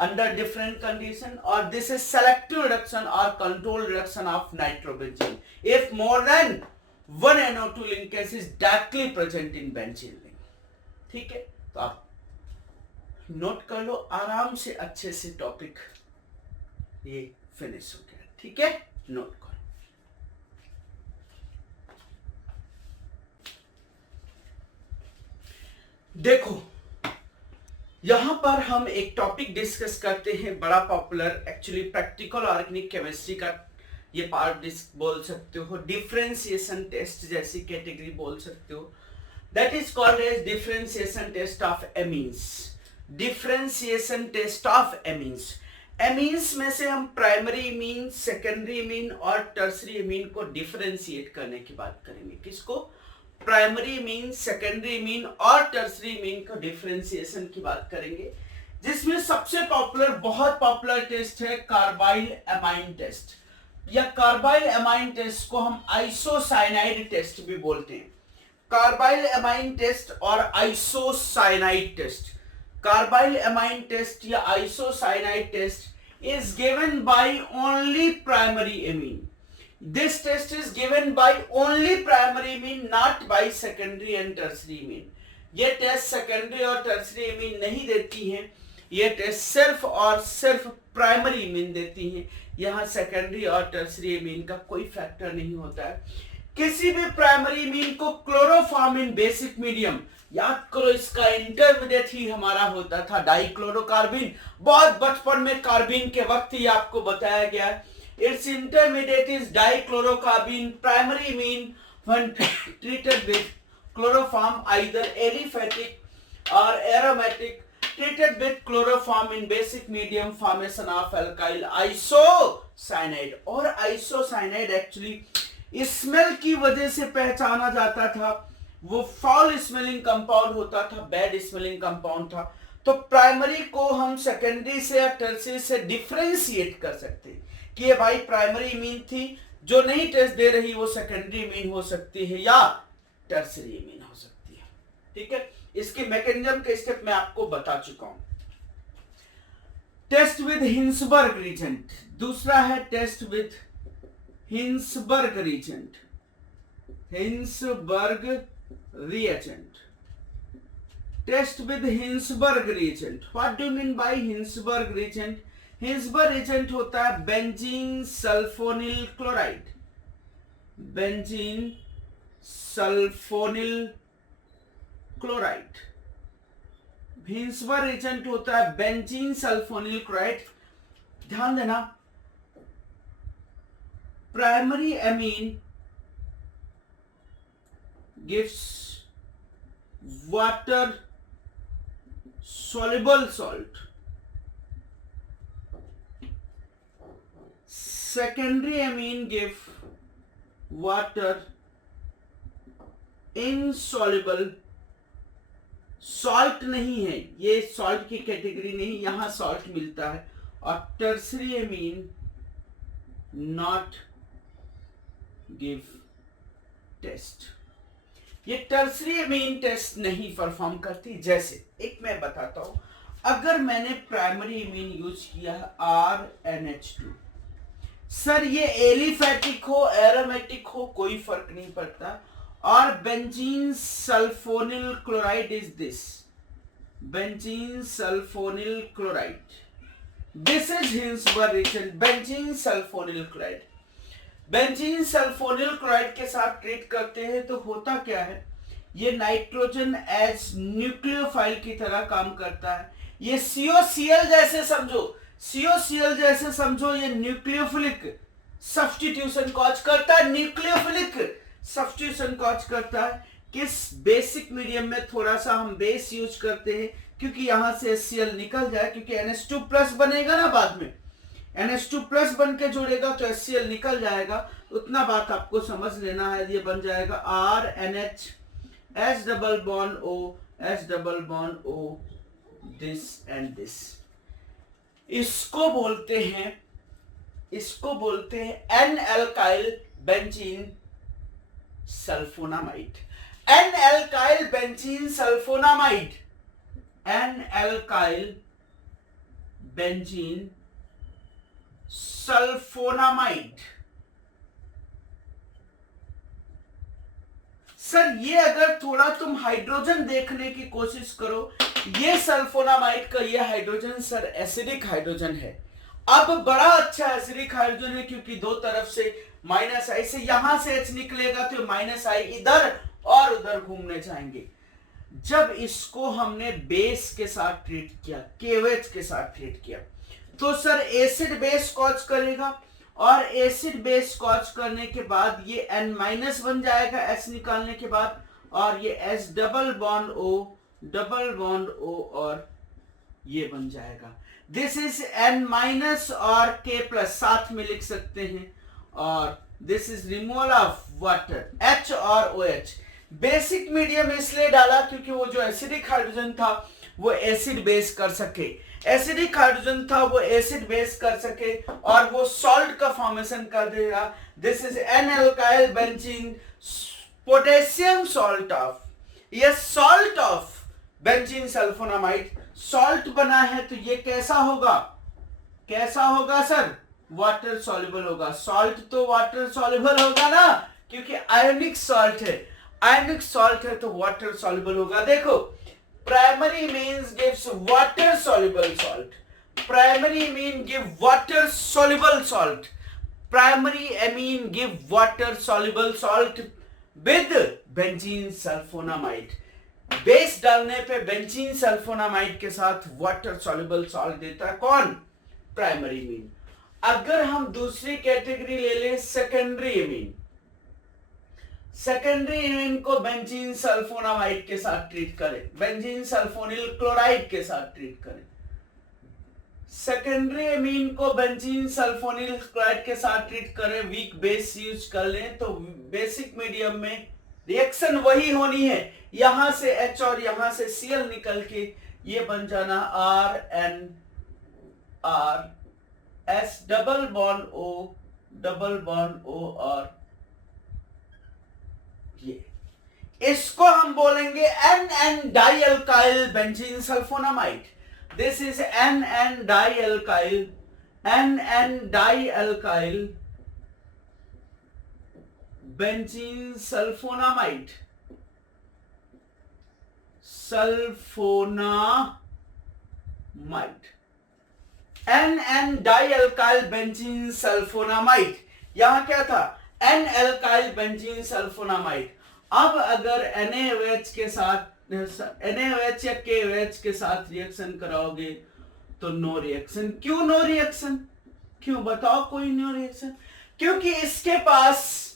अंडर डिफरेंट कंडीशन, और दिस इज सेलेक्टिव रिडक्शन और control reduction of nitrobenzene if more than 1 NO2 linkage is directly present in benzene ring। ठीक है, तो आप नोट कर लो आराम से, अच्छे से टॉपिक ये फिनिश हो गया। ठीक है, नोट करो। देखो, यहां पर हम एक टॉपिक डिस्कस करते हैं, बड़ा popular, actually practical organic chemistry का ये पार्ट बोल सकते हो, डिफरेंशिएशन टेस्ट जैसी कैटेगरी बोल सकते हो। That is called as differentiation test of amines. Differentiation test of amines, amines में से हम प्राइमरी एमीन, सेकेंडरी एमीन और टर्सरी एमीन को डिफरेंशिएट करने की बात करेंगे। किसको? प्राइमरी एमीन, सेकेंडरी एमीन और टर्सरी एमीन को डिफरेंशिएशन की बात करेंगे, जिसमें सबसे पॉपुलर, बहुत पॉपुलर टेस्ट है कार्बाइल एमाइन टेस्ट, या कार्बाइल एमाइन टेस्ट को हम आइसोसाइनाइड टेस्ट भी बोलते हैं। कार्बाइल एमाइन टेस्ट और isocyanide test, carbylamine test या isocyanide test is given by only primary amine. This test is given by only primary amine, not by secondary and tertiary amine. ये टेस्ट सेकेंडरी और टर्सरी एमीन नहीं देती हैं, ये टेस्ट सिर्फ और सिर्फ प्राइमरी एमीन देती हैं। यहाँ सेकेंडरी और टर्सरी एमीन का कोई फैक्टर नहीं होता है। किसी भी प्राइमरी एमीन को क्लोरोफॉर्म बेसिक मीडियम, याद करो इसका इंटरमीडिएट ही हमारा होता था डाइक्लोरोकार्बिन, बहुत बचपन में कार्बिन के वक्त ही आपको बताया गया। It's intermediate is dichlorocarbene. Primary amine when treated with chloroform either aliphatic और aromatic treated with chloroform in basic medium formation of alkyl isocyanide। और isocyanide एक्चुअली स्मेल की वजह से पहचाना जाता था, वो फाउल स्मेलिंग कंपाउंड होता था, बैड स्मेलिंग कंपाउंड था। तो प्राइमरी को हम सेकेंडरी से या टर्सरी से डिफरेंशिएट कर सकते हैं कि ये भाई प्राइमरी मीन थी, जो नहीं टेस्ट दे रही वो सेकेंडरी मीन हो सकती है या टर्सरी मीन हो सकती है। ठीक है, इसके मैकेनिज्म के स्टेप मैं आपको बता चुका हूं। टेस्ट विद हिंसबर्ग रीजेंट, दूसरा है test with Hinsberg reagent, Hinsberg reagent. Test with Hinsberg reagent, what do you mean by Hinsberg reagent? Hinsberg reagent होता है benzene sulphonyl chloride, benzene sulphonyl chloride. Hinsberg agent होता है बेंजीन सल्फोनिल क्लोराइड। ध्यान देना, primary amine gives water soluble salt, secondary amine give water insoluble, salt नहीं है ये, सॉल्ट की कैटेगरी नहीं, यहां सॉल्ट मिलता है। और tertiary amine not give test, ये टर्सरी एमीन टेस्ट नहीं परफॉर्म करती। जैसे एक मैं बताता हूं, अगर मैंने प्राइमरी एमीन यूज किया है RNH2, सर ये एलिफैटिक हो एरोमेटिक हो कोई फर्क नहीं पड़ता, और benzene sulphonyl chloride is this, benzene sulphonyl chloride, this is Hinsberg reagent, benzene sulphonyl chloride. Benzene sulphonyl chloride के साथ ट्रीट करते हैं तो होता क्या है, ये नाइट्रोजन एज न्यूक्लियोफाइल की तरह काम करता है। ये COCl जैसे समझो, COCl जैसे समझो, ये न्यूक्लियोफिलिक सब्स्टिट्यूशन कॉज करता है, न्यूक्लियोफिलिक सब्स्टिट्यूशन कॉज करता है। किस बेसिक मीडियम में थोड़ा सा हम बेस यूज करते हैं क्योंकि यहां से HCl निकल जाए, क्योंकि NH2 प्लस बनेगा ना बाद में, NH2 प्लस बन के जुड़ेगा तो HCl निकल जाएगा, उतना बात आपको समझ लेना है। ये बन जाएगा RNH H double bond O H double bond O, this and this. इसको बोलते हैं N alkyl benzene sulphonamide, N alkyl benzene sulphonamide, N alkyl benzene sulphonamide. Sir ये अगर थोड़ा तुम हाइड्रोजन देखने की कोशिश करो, ये सल्फोनामाइड का ये हाइड्रोजन सर एसिडिक हाइड्रोजन है। अब बड़ा अच्छा एसिडिक हाइड्रोजन है क्योंकि दो तरफ से -I से, यहां से H निकलेगा तो -I इधर और उधर घूमने जाएंगे। जब इसको हमने बेस के साथ ट्रीट किया, KOH के साथ ट्रीट किया, तो सर एसिड बेस कॉज करेगा, और एसिड बेस कॉज करने के बाद ये N- बन जाएगा H निकालने के बाद, और ये H डबल बॉन्ड O और ये बन जाएगा। दिस इज N- और K+ साथ में लिख सकते हैं, और this is removal of water H और OH। बेसिक मीडियम इसलिए डाला क्योंकि वो जो एसिडिक हाइड्रोजन था वो एसिड बेस कर सके, एसिडिक हाइड्रोजन था वो एसिड बेस कर सके और वो सॉल्ट का फॉर्मेशन कर देगा। This is N alkyl benzene potassium salt of, ये salt of benzene sulphonamide salt बना है, तो ये कैसा होगा सर? वाटर सॉल्युबल होगा। सॉल्ट तो वाटर सॉल्युबल होगा ना, क्योंकि आयोनिक सॉल्ट है, आयोनिक सॉल्ट है तो वाटर सॉल्युबल होगा। देखो, primary amines gives water soluble salt, primary amine give water soluble salt, primary amine give water soluble salt with benzene sulphonamide. Base डालने पे बेंजीन सल्फोनामाइड के साथ वाटर सॉल्युबल सॉल्ट देता है कौन? Primary mean. अगर हम दूसरी कैटेगरी ले लें सेकेंडरी एमीन, सेकेंडरी एमीन को बेंजीन सल्फोनामाइड के साथ ट्रीट करें, बेंजीन सल्फोनिल क्लोराइड के साथ ट्रीट करें, सेकेंडरी एमीन को बेंजीन सल्फोनिल क्लोराइड के साथ ट्रीट करें, वीक बेस यूज कर लें, तो बेसिक मीडियम में रिएक्शन वही होनी है, यहां से H और यहां से Cl निकल के ये बन जाना RNR S double bond O और ये इसको हम बोलेंगे NN dialkyl benzene sulphonamide. This is NN dialkyl benzene sulphonamide, NN dialkyl benzene sulphonamide. यहां क्या था? N alkyl benzene sulphonamide. अब अगर NaOH के साथ NaOH या KOH के साथ रिएक्शन कराओगे तो नो रिएक्शन। क्यों नो रिएक्शन? क्यों बताओ कोई नो रिएक्शन? क्योंकि इसके पास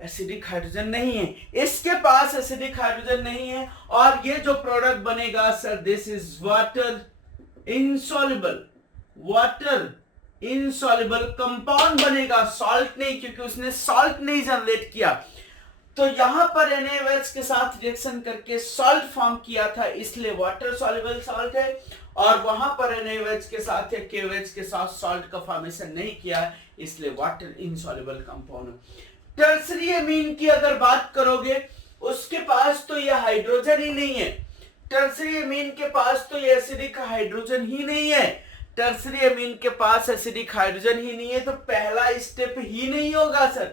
एसिडिक हाइड्रोजन नहीं है, इसके पास एसिडिक हाइड्रोजन नहीं है, और ये जो प्रोडक्ट बनेगा sir, this is water insoluble compound बनेगा, सॉल्ट नहीं, क्योंकि उसने सॉल्ट नहीं जनरेट किया। तो यहां पर NaOH के साथ रिएक्शन करके सॉल्ट फॉर्म किया था, इसलिए वाटर सॉल्युबल सॉल्ट है, और वहां पर NaOH के साथ या KOH के साथ सॉल्ट का फॉर्मेशन नहीं किया, इसलिए water insoluble compound. Tertiary amine की अगर बात करोगे, उसके पास तो यह हाइड्रोजन ही नहीं है, टर्सरी एमीन के पास तो ये एसिडिक हाइड्रोजन ही नहीं है, टर्सरी एमीन के पास एसिडिक हाइड्रोजन ही नहीं है, तो पहला स्टेप ही नहीं होगा सर,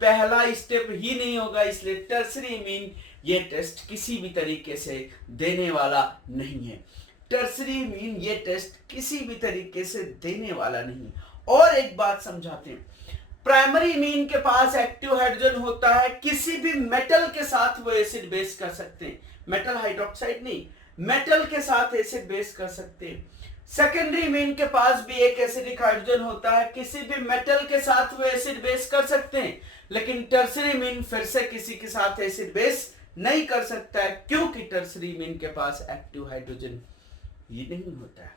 पहला स्टेप ही नहीं होगा, इसलिए टर्सरी एमीन ये टेस्ट किसी भी तरीके से देने वाला नहीं है, टर्सरी एमीन ये टेस्ट किसी भी तरीके से देने वाला नहीं। और एक बात समझाते हैं, प्राइमरी एमीन के पास एक्टिव हाइड्रोजन होता है, किसी भी मेटल के साथ वो एसिड बेस कर सकते हैं, मेटल हाइड्रोक्साइड नहीं, मेटल के साथ एसिड बेस कर सकते हैं। सेकेंडरी एमीन के पास भी एक एसिडिक हाइड्रोजन होता है, किसी भी मेटल के साथ वो एसिड बेस कर सकते हैं, लेकिन टर्सरी एमीन फिर से किसी के साथ एसिड बेस नहीं कर सकता है, क्योंकि टर्सरी एमीन के पास एक्टिव हाइड्रोजन ये नहीं होता है।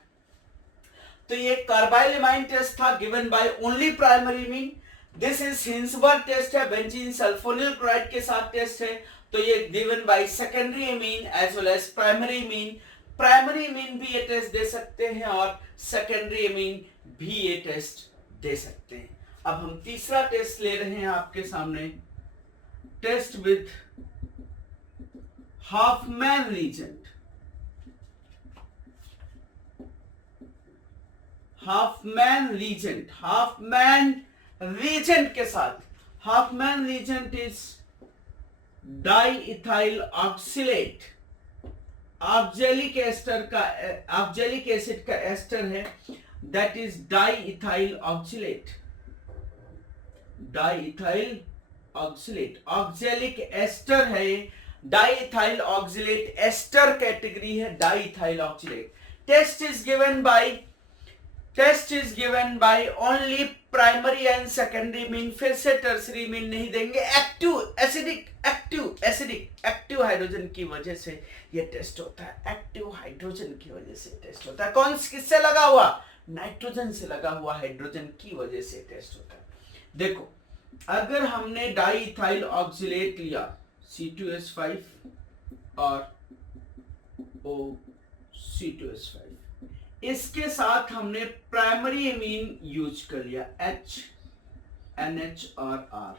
तो ये कार्बाइल एमाइन टेस्ट था given by only primary amine. This is Hinsberg test है, बेंजीन सल्फोनिल क्लोराइड के साथ टेस्ट है, तो ये given by secondary amine as well as primary amine. Primary amine भी ये टेस्ट दे सकते हैं और सेकेंडरी एमीन भी ये टेस्ट दे सकते हैं। अब हम तीसरा टेस्ट ले रहे हैं आपके सामने, test with Hofmann reagent. Hofmann reagent के साथ, Hofmann reagent is diethyl oxalate, oxalic ester का, ऑक्जेलिक एसिड का एस्टर है, that is diethyl oxalate, diethyl oxalate, oxalic ester है, डाइइथाइल ऑक्सिलेट एस्टर कैटेगरी है, diethyl oxalate. Test is given by only primary and secondary amine, फिर से टर्सरी मीन नहीं देंगे, एक्टिव हाइड्रोजन की वजह से ये टेस्ट होता है, एक्टिव हाइड्रोजन की वजह से टेस्ट होता है। कौन किससे लगा हुआ? नाइट्रोजन से लगा हुआ हाइड्रोजन की वजह से टेस्ट होता है। देखो, अगर हमने डाइइथाइल ऑक्सिलेट लिया C2H5 और C2H5, इसके साथ हमने प्राइमरी एमीन यूज कर लिया HNH और R,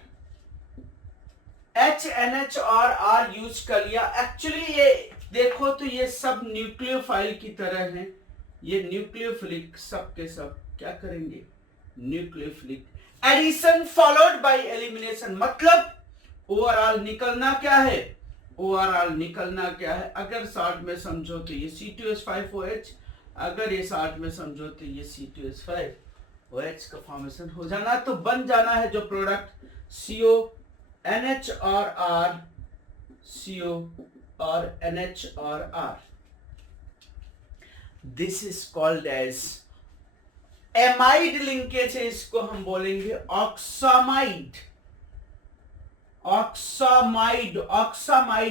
HNH और R यूज कर लिया। एक्चुअली ये देखो तो ये सब न्यूक्लियोफाइल की तरह हैं, ये न्यूक्लियोफिलिक, सब के सब क्या करेंगे? Nucleophilic. Addition followed by elimination, मतलब ओवरऑल निकलना क्या है? ओवरऑल निकलना क्या है? अगर शॉर्ट में समझो तो ये C2H5OH, अगर ये शॉर्ट में समझो तो ये C2H5OH का फॉर्मेशन हो जाना, तो बन जाना है जो प्रोडक्ट CO NH और R, CO और NH और R। This is called as amide linkage है, इसको हम बोलेंगे oxamide. Oxamide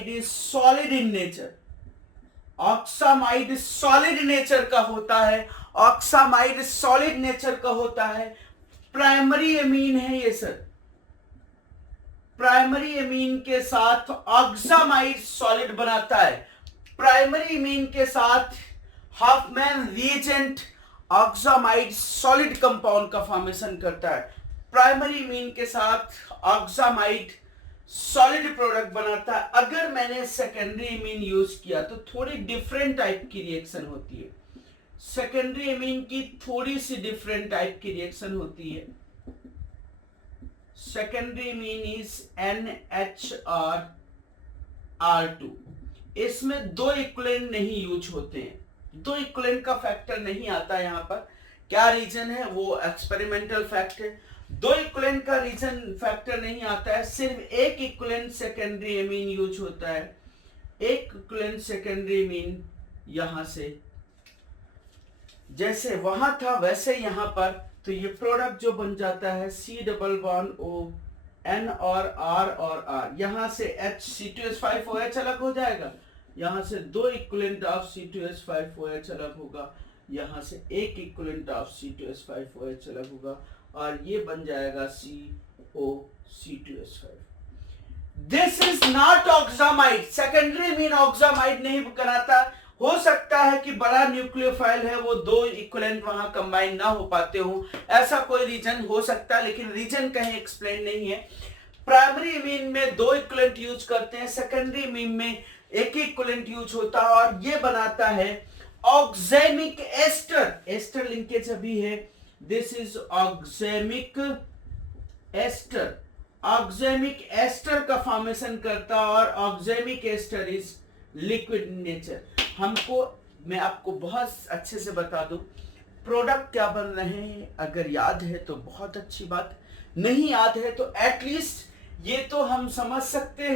is solid in nature, oxamide solid nature का होता है, ऑक्सामाइड सॉलिड नेचर का होता है। प्राइमरी एमीन है ये सर, प्राइमरी एमीन के साथ ऑक्सामाइड सॉलिड बनाता है, प्राइमरी एमीन के साथ हाफमैन रीजेंट ऑक्सामाइड सॉलिड कंपाउंड का फॉर्मेशन करता है, प्राइमरी एमीन के साथ ऑक्सामाइड सॉलिड प्रोडक्ट बनाता है। अगर मैंने सेकेंडरी इमीन यूज किया तो थोड़ी डिफरेंट टाइप की रिएक्शन होती है। सेकेंडरी इमीन की थोड़ी सी डिफरेंट टाइप की रिएक्शन होती है। Secondary imine is NHR2। इसमें दो इक्विवेलेंट नहीं यूज होते हैं, दो इक्विवेलेंट का फैक्टर नहीं आता यहां पर। क्या रीजन है? वो एक्सपेरिमेंटल फैक्ट है। दो इक्विवेलेंट का रीजन फैक्टर नहीं आता है, सिर्फ एक इक्विवेलेंट सेकेंडरी इमीन यूज होता है। एक इक्विवेलेंट सेकेंडरी इमीन यहां से जैसे वहां था वैसे यहां पर, तो ये प्रोडक्ट जो बन जाता है C++O N और R, यहां से C2H5OH अलग हो जाएगा, यहां से दो इक्विवेलेंट ऑफ C2H5OH अलग होगा, यहां से एक इक्विवेलेंट ऑफ C2H5OH अलग होगा, और ये बन जाएगा COC2H5। This is not oxamide. Secondary amine oxamide नहीं बनाता। हो सकता है कि बड़ा न्यूक्लियोफाइल है, वो दो इक्विवेलेंट वहां कंबाइन ना हो पाते हो, ऐसा कोई रीजन हो सकता है, लेकिन रीजन कहीं एक्सप्लेन नहीं है। प्राइमरी इमीन में दो इक्विवेलेंट यूज करते हैं, सेकेंडरी इमीन में एक ही इक्विवेलेंट यूज होता है, और ये बनाता है ऑक्सैमिक एस्टर। एस्टर लिंकेज अभी है, दिस इज ऑक्सैमिक एस्टर। ऑक्सैमिक एस्टर का फॉर्मेशन करता, और ऑक्सैमिक एस्टर इज लिक्विड नेचर। मैं आपको बहुत अच्छे से बता दूं प्रोडक्ट क्या बन रहे हैं। अगर याद है तो बहुत अच्छी बात, नहीं याद है तो एटलीस्ट ये तो हम समझ सकते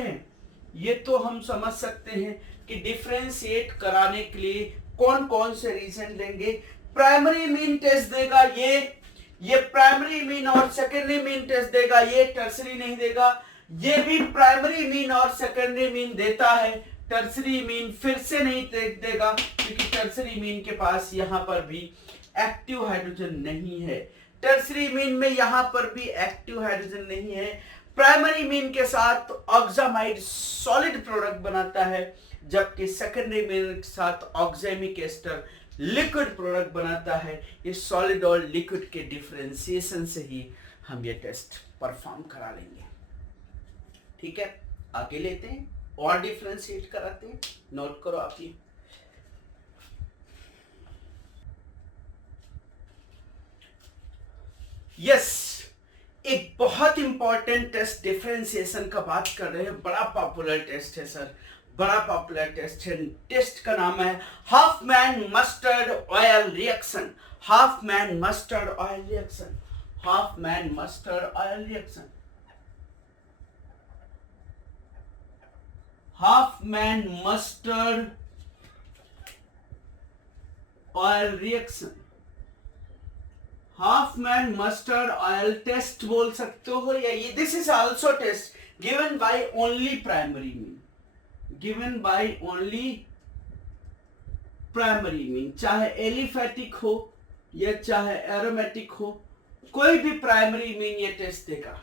हैं, कि डिफरेंशिएट कराने के लिए कौन कौन से रीजन लेंगे। प्राइमरी मीन टेस्ट देगा ये प्राइमरी मीन और सेकेंडरी मीन टेस्ट देगा, ये टर्सरी नहीं देगा। ये भी प्राइमरी मीन और सेकेंडरी मीन देता है, टर्सरी मीन फिर से नहीं देगा, क्योंकि टर्सरी मीन के पास यहां पर भी एक्टिव हाइड्रोजन नहीं है। टर्सरी मीन में यहां पर भी एक्टिव हाइड्रोजन नहीं है। प्राइमरी मीन के साथ ऑक्सामाइड सॉलिड प्रोडक्ट बनाता है, जबकि सेकेंडरी मीन के साथ ऑक्सैमिक एस्टर लिक्विड प्रोडक्ट बनाता है। ये सॉलिड और लिक्विड के डिफरेंशिएशन से ही हम ये टेस्ट परफॉर्म करा लेंगे। ठीक है, आगे लेते हैं और डिफरेंशिएट कराते हैं। नोट करो आप ये। यस, एक बहुत इंपॉर्टेंट टेस्ट डिफरेंशिएशन का बात कर रहे हैं। बड़ा पॉपुलर टेस्ट है सर, बड़ा पॉपुलर टेस्ट है। टेस्ट का नाम है Hofmann mustard oil reaction. Hofmann mustard oil reaction, Hofmann mustard oil reaction, Hofmann mustard oil reaction. Hofmann mustard oil test बोल सकते हो, या ये this is also test given by only primary amine, given by only primary amine. चाहे एलिफैटिक हो या चाहे एरोमेटिक हो, कोई भी प्राइमरी मीन ये टेस्ट देगा।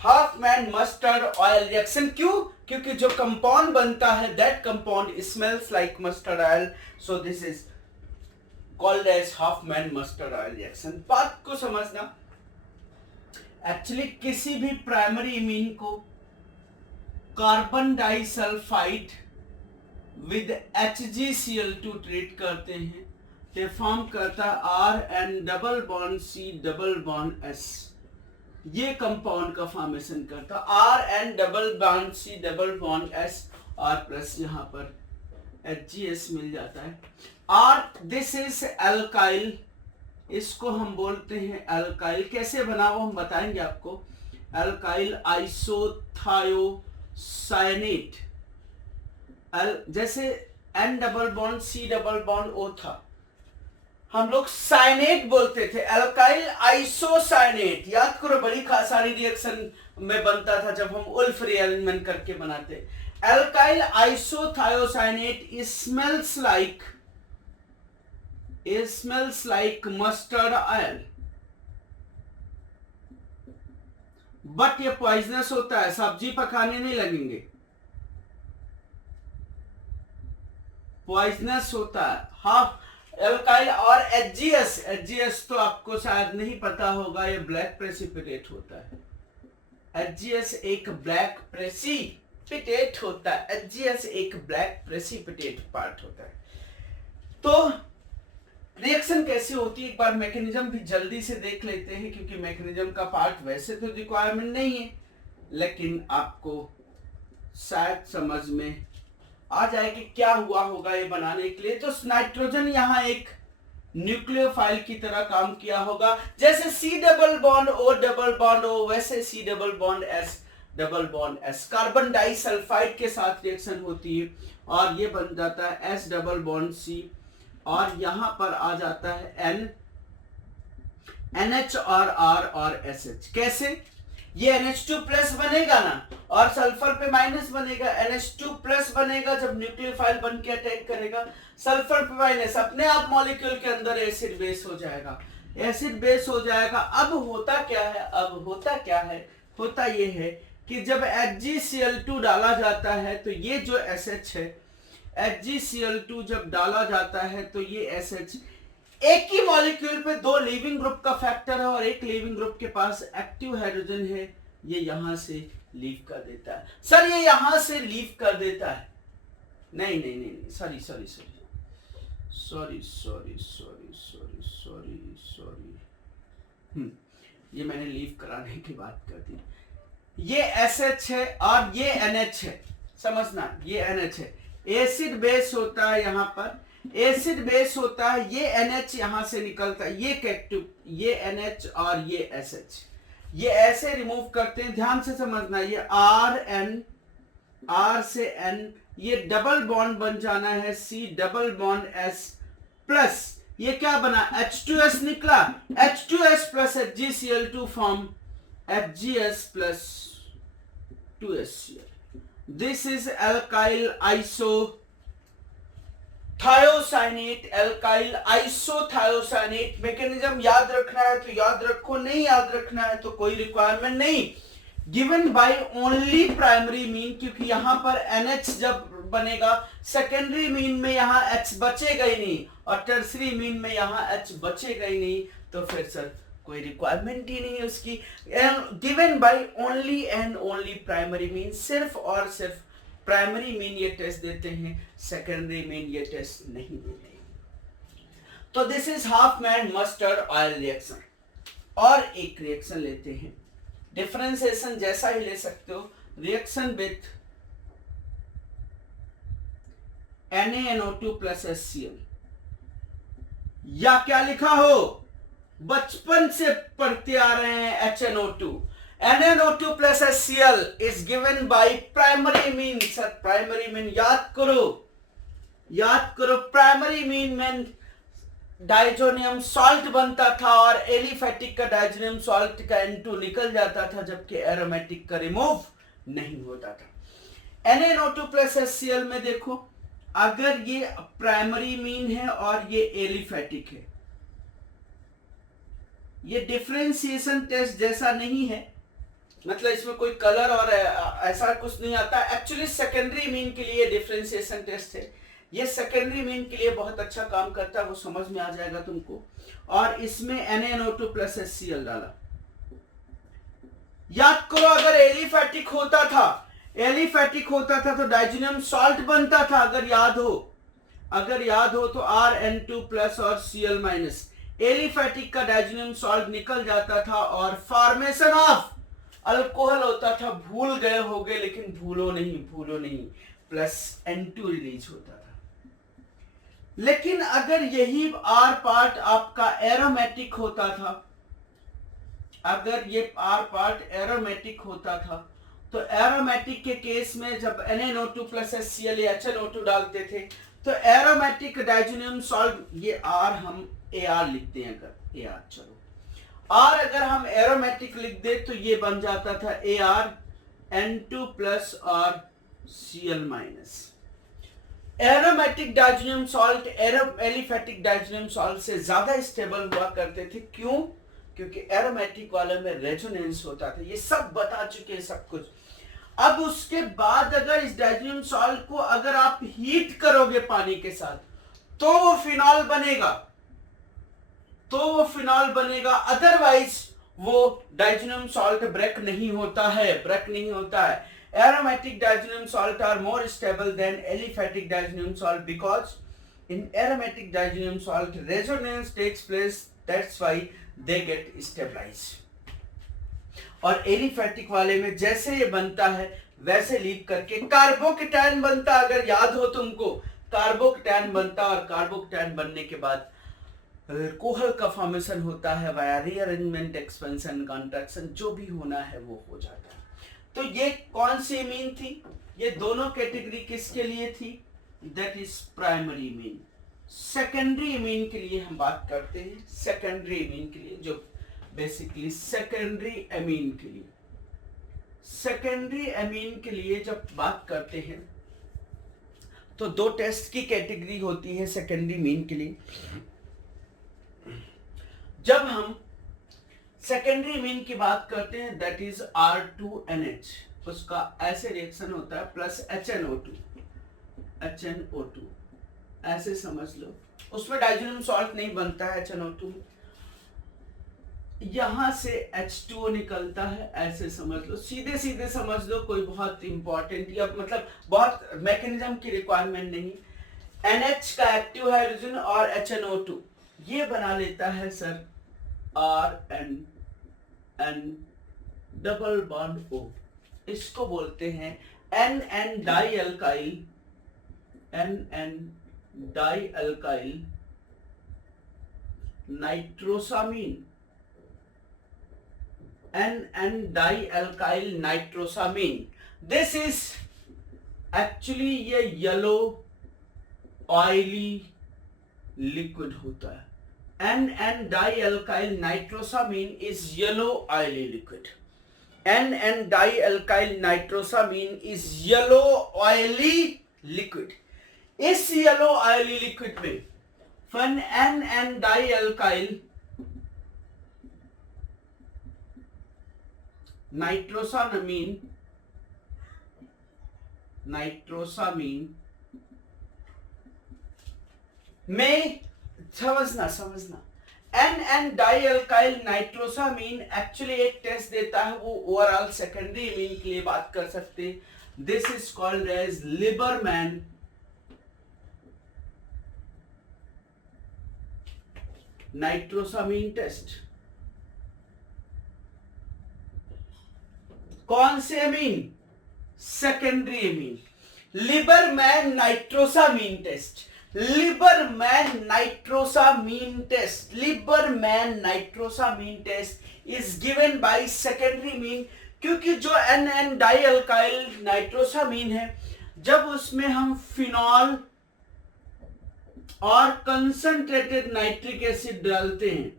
हाफमैन मस्टर्ड ऑयल रिएक्शन, क्यों? क्योंकि जो कंपाउंड बनता है that compound smells like mustard oil, so this is called as Hofmann mustard oil reaction. बात को समझना, एक्चुअली किसी भी प्राइमरी इमीन को carbon disulphide with HgCl2 treat करते हैं, ते फॉर्म करता RN double bond C double bond S। ये कंपाउंड का फॉर्मेशन करता RN double bond C double bond S, और प्लस यहां पर HgS मिल जाता है। और दिस इज एल्काइल, इसको हम बोलते हैं एल्काइल। कैसे बना वो हम बताएंगे आपको। एल्काइल आइसोथायोसाइनेट, जैसे N double bond C double bond O था, हम लोग साइनेट बोलते थे, एल्काइल आइसोसाइनेट। याद करो, बड़ी सारी रिएक्शन में बनता था जब हम उल्फ रीअरेंजमेंट करके बनाते। Alkyl isothiocyanate smells like mustard oil, but ये पॉइजनस होता है, सब्जी पकाने नहीं लगेंगे, पॉइजनस होता है। हाफ एल्काइल और HgS तो आपको शायद नहीं पता होगा, ये ब्लैक प्रेसिपिटेट होता है। HGS एक ब्लैक प्रेसिपिटेट होता है, HGS एक ब्लैक प्रेसिपिटेट पार्ट होता है। तो रिएक्शन कैसे होती है, एक बार मैकेनिज्म भी जल्दी से देख लेते हैं, क्योंकि मैकेनिज्म का पार्ट वैसे तो रिक्वायरमेंट नहीं है, लेकिन आपको शायद समझ में आ जाए कि क्या हुआ होगा ये बनाने के लिए। तो नाइट्रोजन यहाँ एक न्यूक्लियोफाइल की तरह काम किया होगा, जैसे C डबल बॉन्ड O, वैसे C double bond S double bond S carbon disulphide के साथ रिएक्शन होती है और ये बन जाता है S डबल बॉन्ड C, और यहां पर आ जाता है NH और R और SH। कैसे? ये NH2 प्लस बनेगा ना, और सल्फर पे माइनस बनेगा, NH2 प्लस बनेगा जब न्यूक्लियोफाइल बन के अटैक करेगा, सल्फर पे माइनस, अपने आप मॉलिक्यूल के अंदर एसिड बेस हो जाएगा, एसिड बेस हो जाएगा। अब होता क्या है, होता ये है कि जब HgCl2 डाला जाता है तो ये जो SH है, HgCl2 जब डाला जाता है तो ये SH एक ही मॉलिक्यूल पे दो लिविंग ग्रुप का फैक्टर है और एक लिविंग ग्रुप के पास एक्टिव हाइड्रोजन है, ये यहां से लीव कर देता है। सर ये यहां से लीव कर देता है, नहीं, सॉरी, ये मैंने लीव कराने की बात कर दी। ये SH है और ये NH है, समझना, ये NH है, एसिड बेस होता है, यहां पर एसिड बेस होता है, ये NH यहां से निकलता है, ये एक्टिव, ये NH और ये SH, ये ऐसे रिमूव करते हैं, ध्यान से समझना, ये R से N, ये डबल बॉन्ड बन जाना है C double bond S plus ये क्या बना, H2S निकला, H2S plus HgCl2 form HgS plus 2HCl। This is alkyl isothiocyanate, mechanism याद रखना है तो याद रखो, नहीं याद रखना है तो कोई रिक्वायरमेंट नहीं। Given by only primary mean, क्योंकि यहां पर NH जब बनेगा सेकेंडरी मीन में यहां H बचेगा ही नहीं और टर्सरी मीन में यहां H बचेगा ही नहीं, तो फिर सर कोई रिक्वायरमेंट ही नहीं है उसकी। Given by only and only primary mean, सिर्फ और सिर्फ प्राइमरी मीन ये टेस्ट देते हैं, सेकेंडरी मीन ये टेस्ट नहीं देते हैं। तो this is half man mustard oil reaction. और एक रिएक्शन लेते हैं, डिफरेंशिएशन जैसा ही ले सकते हो, reaction with NaNO2 plus HCl, या क्या लिखा हो, बचपन से पढ़ते आ रहे हैं HNO2, NaNO2 plus HCl is given by primary mean। Sir primary mean याद करो, प्राइमरी मीन में डाइजोनियम सॉल्ट बनता था और एलिफेटिक का डाइजोनियम सॉल्ट का N2 निकल जाता था, जबकि एरोमेटिक का रिमूव नहीं होता था। NaNO2 plus HCl में देखो, अगर ये प्राइमरी मीन है और ये एलिफेटिक है, ये डिफरेंशिएशन टेस्ट जैसा नहीं है, मतलब इसमें कोई कलर और ऐसा कुछ नहीं आता। एक्चुअली सेकेंडरी मीन के लिए डिफरेंशिएशन टेस्ट है, ये सेकेंडरी मीन के लिए बहुत अच्छा काम करता है, वो समझ में आ जाएगा तुमको। और इसमें NaNO2 प्लस HCl डाला। याद करो, अगर एलिफेटिक होता था तो डाइजोनियम सॉल्ट बनता था, अगर याद हो तो RN2 प्लस और Cl माइनस, एलिफेटिक का डाइजोनियम सॉल्ट निकल जाता था और फॉर्मेशन ऑफ अल्कोहल होता था। भूल गए होगे, लेकिन भूलो नहीं, प्लस N2 रिलीज होता था। लेकिन अगर यही R पार्ट आपका एरोमेटिक होता था, अगर ये R पार्ट एरोमेटिक होता था, तो एरोमेटिक के केस में जब NaNO2 प्लस HCl या HNO2 डालते थे तो एरोमेटिक डाइजोनियम सॉल्ट, ये R हम AR लिखते हैं, अगर AR, चलो R अगर हम एरोमेटिक लिख दे तो ये बन जाता था AR N2 प्लस और Cl minus. Aromatic diazonium salt aliphatic diazonium salt से ज्यादा स्टेबल हुआ करते थे। क्यों? क्योंकि एरोमेटिक वाले में रेजोनेंस होता था। ये सब बता चुके हैं, सब कुछ। अब उसके बाद अगर इस डाइजोनियम सॉल्ट को अगर आप हीट करोगे पानी के साथ तो वो फिनॉल बनेगा, अदरवाइज वो डाइजेनियम सॉल्ट ब्रेक नहीं होता है, Aromatic diazonium salt are more stable than aliphatic diazonium salt because in aromatic diazonium salt resonance takes place, that's why they get stabilized. और एलिफैटिक वाले में जैसे ये बनता है वैसे लीप करके कार्बोकेटायन बनता, अगर याद हो तुमको, कार्बोकेटायन बनता और कार्बोकेटायन बनने के बाद कोहल का फॉर्मेशन होता है वाया रीअरेंजमेंट, एक्सपेंशन, कॉन्ट्रैक्शन, जो भी होना है वो हो जाता है। तो ये कौन सी मीन थी? ये दोनों कैटेगरी किसके लिए थी? That is primary mean. Secondary mean के लिए हम बात करते हैं, सेकेंडरी मीन के लिए, जो बेसिकली सेकेंडरी एमीन के लिए, सेकेंडरी एमीन के लिए जब बात करते हैं तो दो टेस्ट की कैटेगरी होती है सेकेंडरी मीन के लिए। जब हम सेकेंडरी मीन की बात करते हैं दैट इज R2NH, उसका ऐसे रिएक्शन होता है प्लस HNO2, ऐसे समझ लो, उसमें डाइजेनियम सॉल्ट नहीं बनता है HNO2, यहां से H2O निकलता है, ऐसे समझ लो, सीधे सीधे समझ लो, कोई बहुत इंपॉर्टेंट या मतलब बहुत मैकेनिज्म की रिक्वायरमेंट नहीं। NH का एक्टिव हाइड्रोजन और HNO2 ये बना लेता है sir RN double bond O, इसको बोलते हैं NN dialkyl नाइट्रोसामीन, NN dialkyl nitrosamine. This is actually ये येलो ऑयली लिक्विड होता है। NN dialkyl nitrosamine is yellow oily liquid. NN dialkyl nitrosamine is yellow oily liquid. इस येलो ऑयली लिक्विड में when NN dialkyl नाइट्रोसामीन में समझना NN डाइअल्काइल नाइट्रोसामीन एक्चुअली एक टेस्ट देता है, वो ओवरऑल सेकेंडरी मीन के लिए बात कर सकते हैं। This is called as Liebermann nitrosamine test. कौन से amine? Secondary amine. Liebermann nitrosamine test, Liebermann nitrosamine test, Liebermann nitrosamine test is given by secondary amine, क्योंकि जो NN डाइअल्काइल नाइट्रोसामीन है, जब उसमें हम फिनॉल और कंसंट्रेटेड नाइट्रिक एसिड डालते हैं,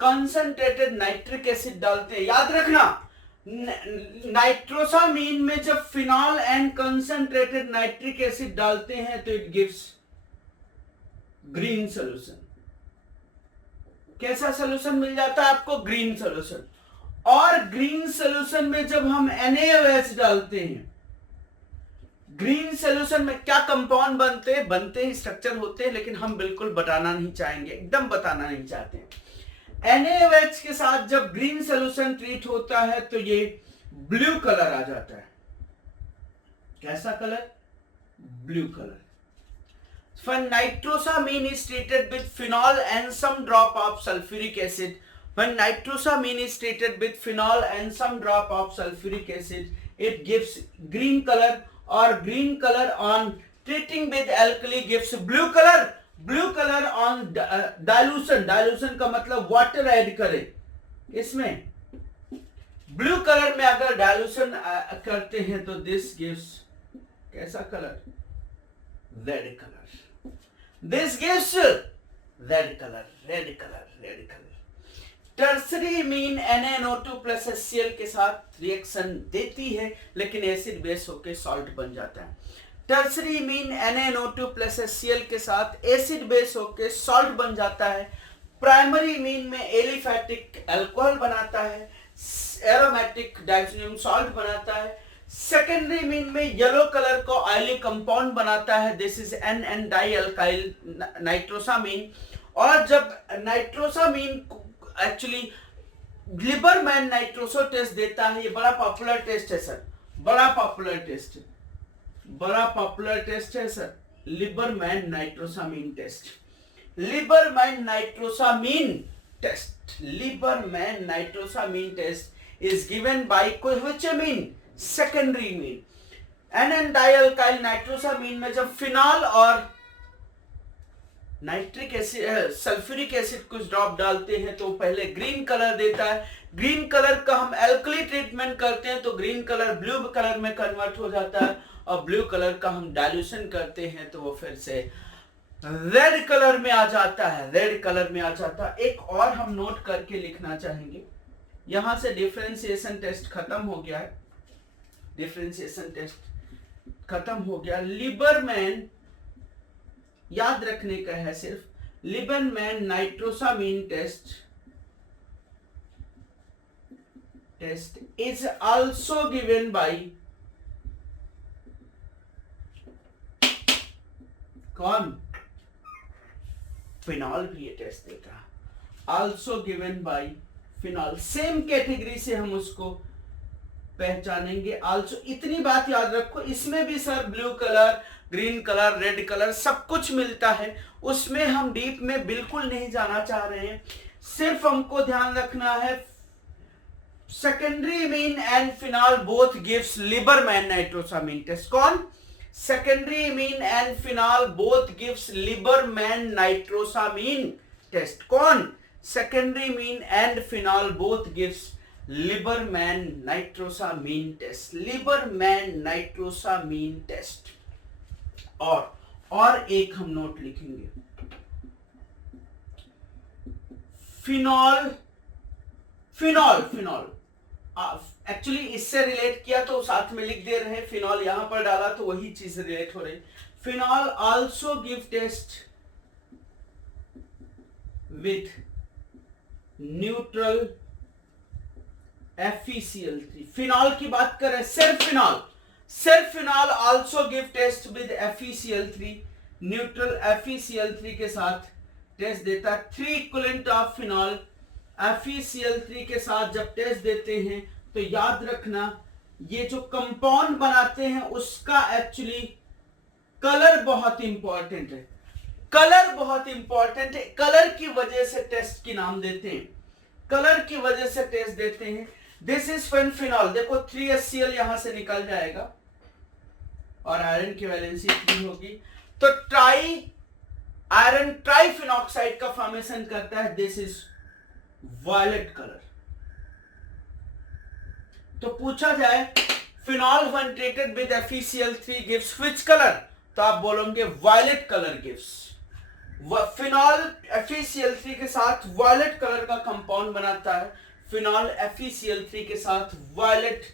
कंसंट्रेटेड नाइट्रिक एसिड डालते हैं, याद रखना नाइट्रोसामीन में जब phenol and concentrated nitric acid डालते हैं तो इट गिव्स ग्रीन सोल्यूशन। कैसा सोल्यूशन मिल जाता है आपको? Green solution. और ग्रीन सोल्यूशन में जब हम NaOH डालते हैं, ग्रीन सोल्यूशन में क्या कंपाउंड बनते हैं स्ट्रक्चर होते हैं, लेकिन हम बिल्कुल बताना नहीं चाहेंगे, एकदम बताना नहीं चाहते हैं। NaOH के साथ जब ग्रीन सोल्यूशन ट्रीट होता है तो ये ब्लू कलर आ जाता है। कैसा colour? Blue colour. When nitrosamine is treated with phenol and some drop of sulfuric acid, when nitrosamine is treated with phenol and some drop of sulfuric acid, it gives green color, or green color on treating with alkali gives blue color. Blue colour on dilution, dilution का मतलब वाटर ऐड करें इसमें, ब्लू कलर में अगर डाइल्यूशन करते हैं तो दिस गिव्स कैसा colour? Red colour. This gives red colour, red colour, red colour. Tertiary mean NaNO2 plus HCl के साथ रिएक्शन देती है, लेकिन एसिड बेस होकर सॉल्ट बन जाता है। Tertiary mean NaNO2 plus HCl के साथ एसिड बेस होके सॉल्ट बन जाता है। प्राइमरी मीन में एलिफैटिक अल्कोहल बनाता है, एरोमेटिक डाइजेनियम सॉल्ट बनाता है। सेकेंडरी मीन में येलो कलर को ऑयली कंपाउंड बनाता है, this is NN dialkyl nitrosamine. और जब nitrosamine actually Liebermann nitroso test देता है, ये बड़ा पॉपुलर टेस्ट है सर, बड़ा पॉपुलर टेस्ट है, बड़ा पॉपुलर टेस्ट है sir, Liebermann nitrosamine test. Liebermann nitrosamine test, Liebermann nitrosamine test is given by which amine, secondary mean. N डाइअल्काइल नाइट्रोसामीन में जब फिनॉल और नाइट्रिक एसिड सल्फ्यूरिक एसिड कुछ ड्रॉप डालते हैं तो पहले ग्रीन कलर देता है। ग्रीन कलर का हम एल्कली ट्रीटमेंट करते हैं तो ग्रीन कलर ब्लू कलर में कन्वर्ट हो जाता है, और ब्लू कलर का हम डाइल्यूशन करते हैं तो वो फिर से रेड कलर में आ जाता है, रेड कलर में आ जाता है। एक और हम नोट करके लिखना चाहेंगे, यहां से डिफरेंशिएशन टेस्ट खत्म हो गया है, डिफरेंशिएशन टेस्ट खत्म हो गया। लिबरमैन याद रखने का है सिर्फ, Liebermann nitrosamine test is also given by कौन, फिनॉल भी ये टेस्ट देता है, also given by phenol. Same category से हम उसको पहचानेंगे आल्सो। इतनी बात याद रखो, इसमें भी sir blue colour, green colour, red colour सब कुछ मिलता है, उसमें हम डीप में बिल्कुल नहीं जाना चाह रहे हैं। सिर्फ हमको ध्यान रखना है secondary amine and phenol both gives Liebermann nitrosamine test. कौन, secondary amine and phenol both gives Liebermann nitrosamine test. कौन, secondary amine and phenol both gives Liebermann nitrosamine test, Liebermann nitrosamine test. और एक हम नोट लिखेंगे, फिनॉल, फिनॉल फिनॉल एक्चुअली इससे रिलेट किया तो साथ में लिख दे रहे हैं, फिनॉल यहां पर डाला तो वही चीज रिलेट हो रही। Phenol also give test with neutral FeCl3। Phenol की बात करें, सिर्फ फिनॉल, सिर्फ phenol also give test with FeCl3, neutral FeCl3 के साथ टेस्ट देता है। 3 इक्विवेलेंट ऑफ फिनॉल FeCl3 के साथ जब टेस्ट देते हैं तो याद रखना ये जो कंपाउंड बनाते हैं उसका एक्चुअली कलर बहुत इंपॉर्टेंट है, कलर बहुत इंपॉर्टेंट है। कलर की वजह से टेस्ट की नाम देते हैं, कलर की वजह से टेस्ट देते हैं। दिस इज फिनॉल, देखो 3HCl यहां से निकल जाएगा और आयरन की वैलेंसी 3 होगी, तो ट्राई आयरन ट्राइफिनॉक्साइड का फॉर्मेशन करता है। This is violet colour. तो पूछा जाए phenol when treated with FeCl3 gives which colour, तो आप बोलोगे violet colour gives. Phenol FeCl3 के साथ वायलेट कलर का कंपाउंड बनाता है, फिनॉल FeCl3 के साथ वायलेट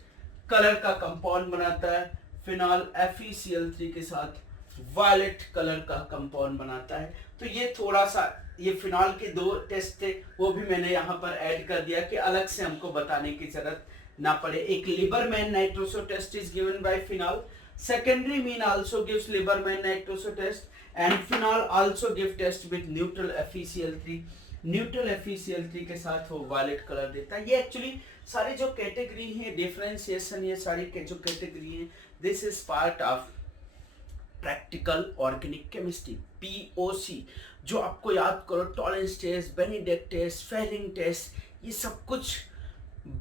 कलर का कंपाउंड बनाता है, फिनॉल FeCl3 के साथ वायलेट कलर का कंपाउंड बनाता है। तो ये थोड़ा सा, ये फिनॉल के 2 टेस्ट थे वो भी मैंने यहाँ पर ऐड कर दिया कि अलग से हमको बताने की जरूरत ना पड़े। एक Liebermann nitroso test is given by phenol, secondary amine also gives Liebermann nitroso test, and phenol also give test with neutral FeCl3। Neutral FeCl3 के साथ वो वायलेट कलर देता है। ये एक्चुअली सारी जो कैटेगरी है, डिफरेंशिएशन, ये सारी जो कैटेगरी है, this is part of practical organic chemistry POC, जो आपको याद करो Tollens test, Benedict test, Fehling test, ये सब कुछ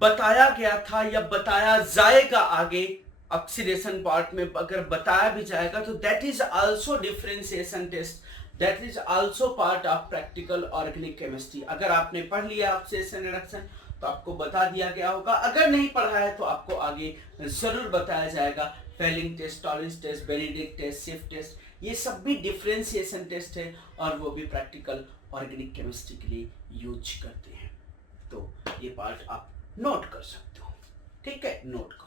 बताया गया था या बताया जाएगा आगे ऑक्सीडेशन पार्ट में। अगर बताया भी जाएगा तो that is also differentiation test, that is also part of practical organic chemistry. अगर आपने पढ़ लिया ऑक्सीडेशन रिडक्शन तो आपको बता दिया गया होगा, अगर नहीं पढ़ा है तो आपको आगे जरूर बताया जाएगा। Fehling test, Tollens test, Benedict test, शिफ्ट टेस्ट, ये सब भी डिफरेंशिएशन टेस्ट है और वो भी प्रैक्टिकल ऑर्गेनिक केमिस्ट्री के लिए यूज करते हैं। तो ये पार्ट आप नोट कर सकते हो, ठीक है, नोट करो।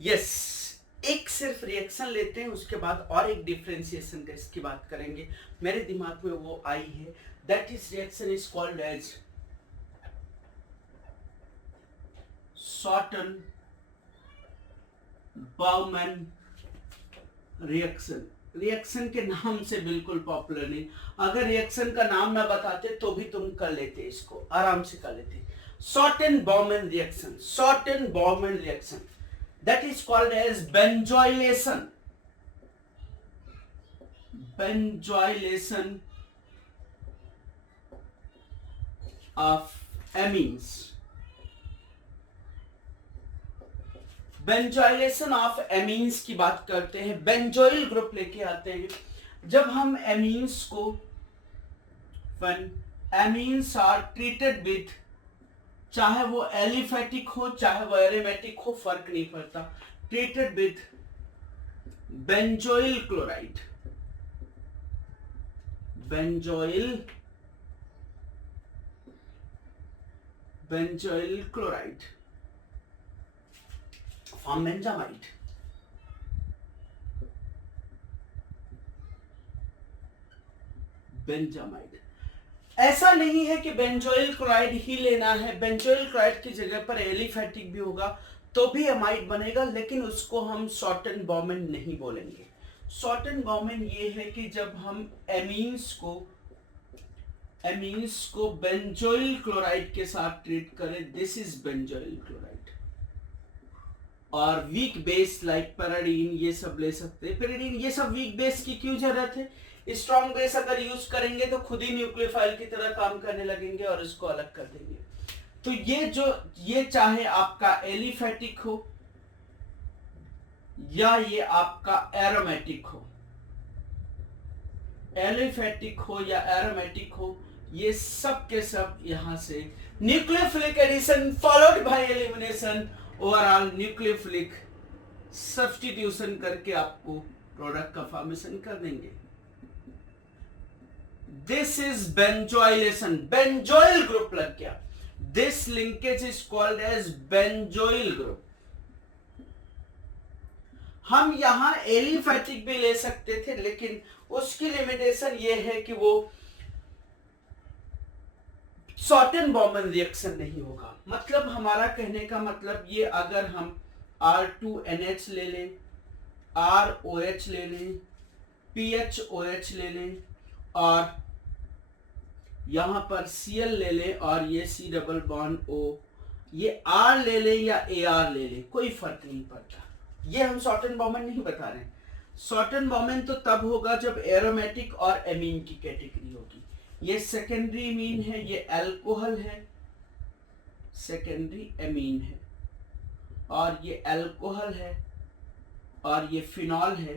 यस, एक सिर्फ रिएक्शन लेते हैं, उसके बाद और एक डिफरेंशिएशन टेस्ट की बात करेंगे। मेरे दिमाग में वो आई है, that is reaction is called as Schotten Baumann reaction. Reaction के नाम से बिल्कुल पॉपुलर नहीं, अगर रिएक्शन का नाम ना बताते तो भी तुम कर लेते, इसको आराम से कर लेते। Schotten-Baumann reaction, Schotten-Baumann reaction, that is called as benzoylation, benzoylation of amines, benzoylation of amines की बात करते हैं। बेंजोइल ग्रुप लेके आते हैं जब हम एमीन्स को, when amines are treated with, चाहे वो एलिफेटिक हो चाहे वो एरोमेटिक हो फर्क नहीं पड़ता, treated with benzoyl chloride, benzoyl chloride from benzamide, benzamide. ऐसा नहीं है कि बेंजोइल क्लोराइड ही लेना है, बेंजोइल क्लोराइड की जगह पर एलिफेटिक भी होगा तो भी अमाइड बनेगा, लेकिन उसको हम Schotten-Baumann नहीं बोलेंगे। Schotten-Baumann ये है कि जब हम एमीन्स को बेंजोइल क्लोराइड के साथ ट्रीट करें, दिस इज बेंजोइल क्लोराइड। और वीक बेस लाइक पैराडीन ये सब ले सकते हैं, पैराडीन ये सब वीक बेस की क्यों जरूरत है, स्ट्रॉन्ग बेस अगर यूज करेंगे तो खुद ही न्यूक्लियोफाइल की तरह काम करने लगेंगे और इसको अलग कर देंगे। तो ये चाहे आपका एलिफेटिक हो या ये आपका एरोमेटिक हो, एलिफेटिक हो या एरोमेटिक हो, ये सब के सब यहां से nucleophilic addition followed by elimination, overall nucleophilic substitution करके आपको प्रोडक्ट का फॉर्मेशन कर देंगे। This is benzoylation, benzoyl group लग गया। This linkage is called as benzoyl group. हम यहां एलिफेटिक भी ले सकते थे, लेकिन उसकी लिमिटेशन ये है कि वो Schotten-Baumann रिएक्शन नहीं होगा। मतलब हमारा कहने का मतलब ये, अगर हम R2NH ले लें, ROH ले लें, PHOH ले लें और यहां पर Cl ले लें और ये C डबल बॉन्ड O, ये R ले लें या AR ले लें, कोई फर्क नहीं पड़ता। ये हम Schotten-Baumann नहीं बता रहे हैं। Schotten-Baumann तो तब होगा जब एरोमेटिक और एमीन की कैटेगरी होगी। ये सेकेंडरी एमीन है, ये अल्कोहल है, सेकेंडरी एमीन है, और ये अल्कोहल है और ये फिनॉल है।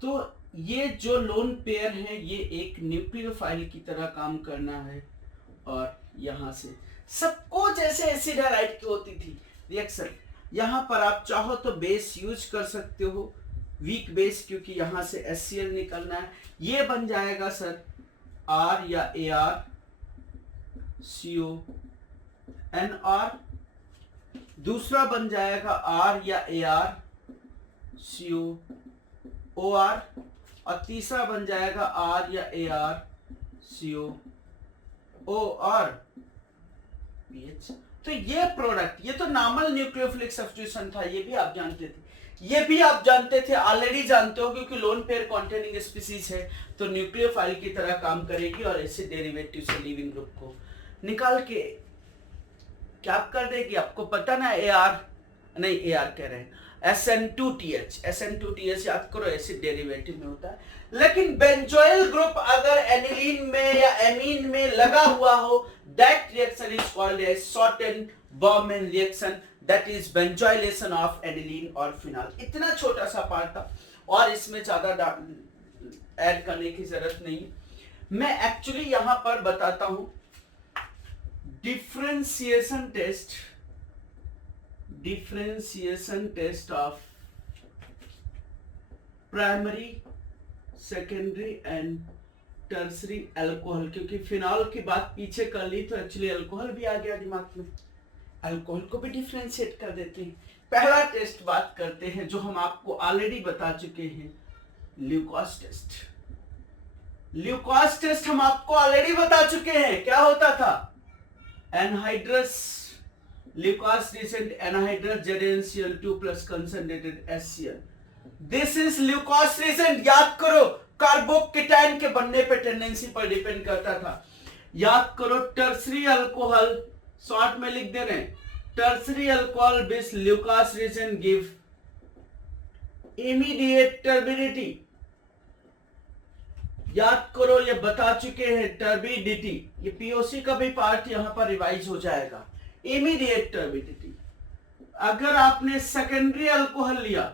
तो ये जो लोन पेयर है ये एक न्यूक्लियोफाइल की तरह काम करना है, और यहां से सबको जैसे एसिड हैलाइड की होती थी रिएक्शन, यहां पर आप चाहो तो बेस यूज कर सकते हो, वीक बेस, क्योंकि यहां से HCl निकलना है। ये बन जाएगा सर R या AR CO NR, दूसरा बन जाएगा R या AR CO OR, और तीसरा बन जाएगा R या AR CO OR PH। तो ये प्रोडक्ट, ये तो नॉर्मल न्यूक्लियोफिलिक सब्स्टिट्यूशन था, ये भी आप जानते थे, ये भी आप जानते थे, ऑलरेडी जानते हो, क्योंकि लोन पेयर कॉन्टेनिंग स्पीसीज है तो न्यूक्लियोफाइल की तरह काम करेगी और एसिड डेरिवेटिव से लीविंग ग्रुप को निकाल के क्या कर देगी। आपको पता ना, AR नहीं, AR कह रहे हैं, SN2TH याद करो, एसिड डेरिवेटिव में होता है। लेकिन बेंजोइल ग्रुप अगर एनिलीन में या एमीन में लगा हुआ हो, that reaction is called as Schotten-Baumann reaction, that is benzoylation of aniline और फिनॉल। इतना छोटा सा पार्ट था और इसमें ज्यादा ऐड करने की जरूरत नहीं। मैं एक्चुअली यहां पर बताता हूं differentiation test of primary, secondary and tertiary alcohol, क्योंकि फिनॉल की बात पीछे कर ली तो एक्चुअली अल्कोहल भी आ गया दिमाग में, अल्कोहल को भी डिफरेंशिएट कर देते हैं। पहला टेस्ट बात करते हैं जो हम आपको ऑलरेडी बता चुके हैं, ल्यूकोस टेस्ट। ल्यूकोस टेस्ट हम आपको ऑलरेडी बता चुके हैं, क्या होता था, anhydrous Lucas reagent anhydrous ZnCl2 plus concentrated HCl, this is Lucas reagent. याद करो कार्बोकेटाइन के बनने पे टेंडेंसी पर डिपेंड करता था। याद करो टर्सरी अल्कोहल, शॉर्ट में लिख दे रहे हैं, tertiary alcohol with Lucas reagent give immediate turbidity. याद करो ये बता चुके हैं टर्बिडिटी, ये पीओसी का भी पार्ट यहां पर रिवाइज हो जाएगा। Immediate turbidity. अगर आपने सेकेंडरी अल्कोहल लिया,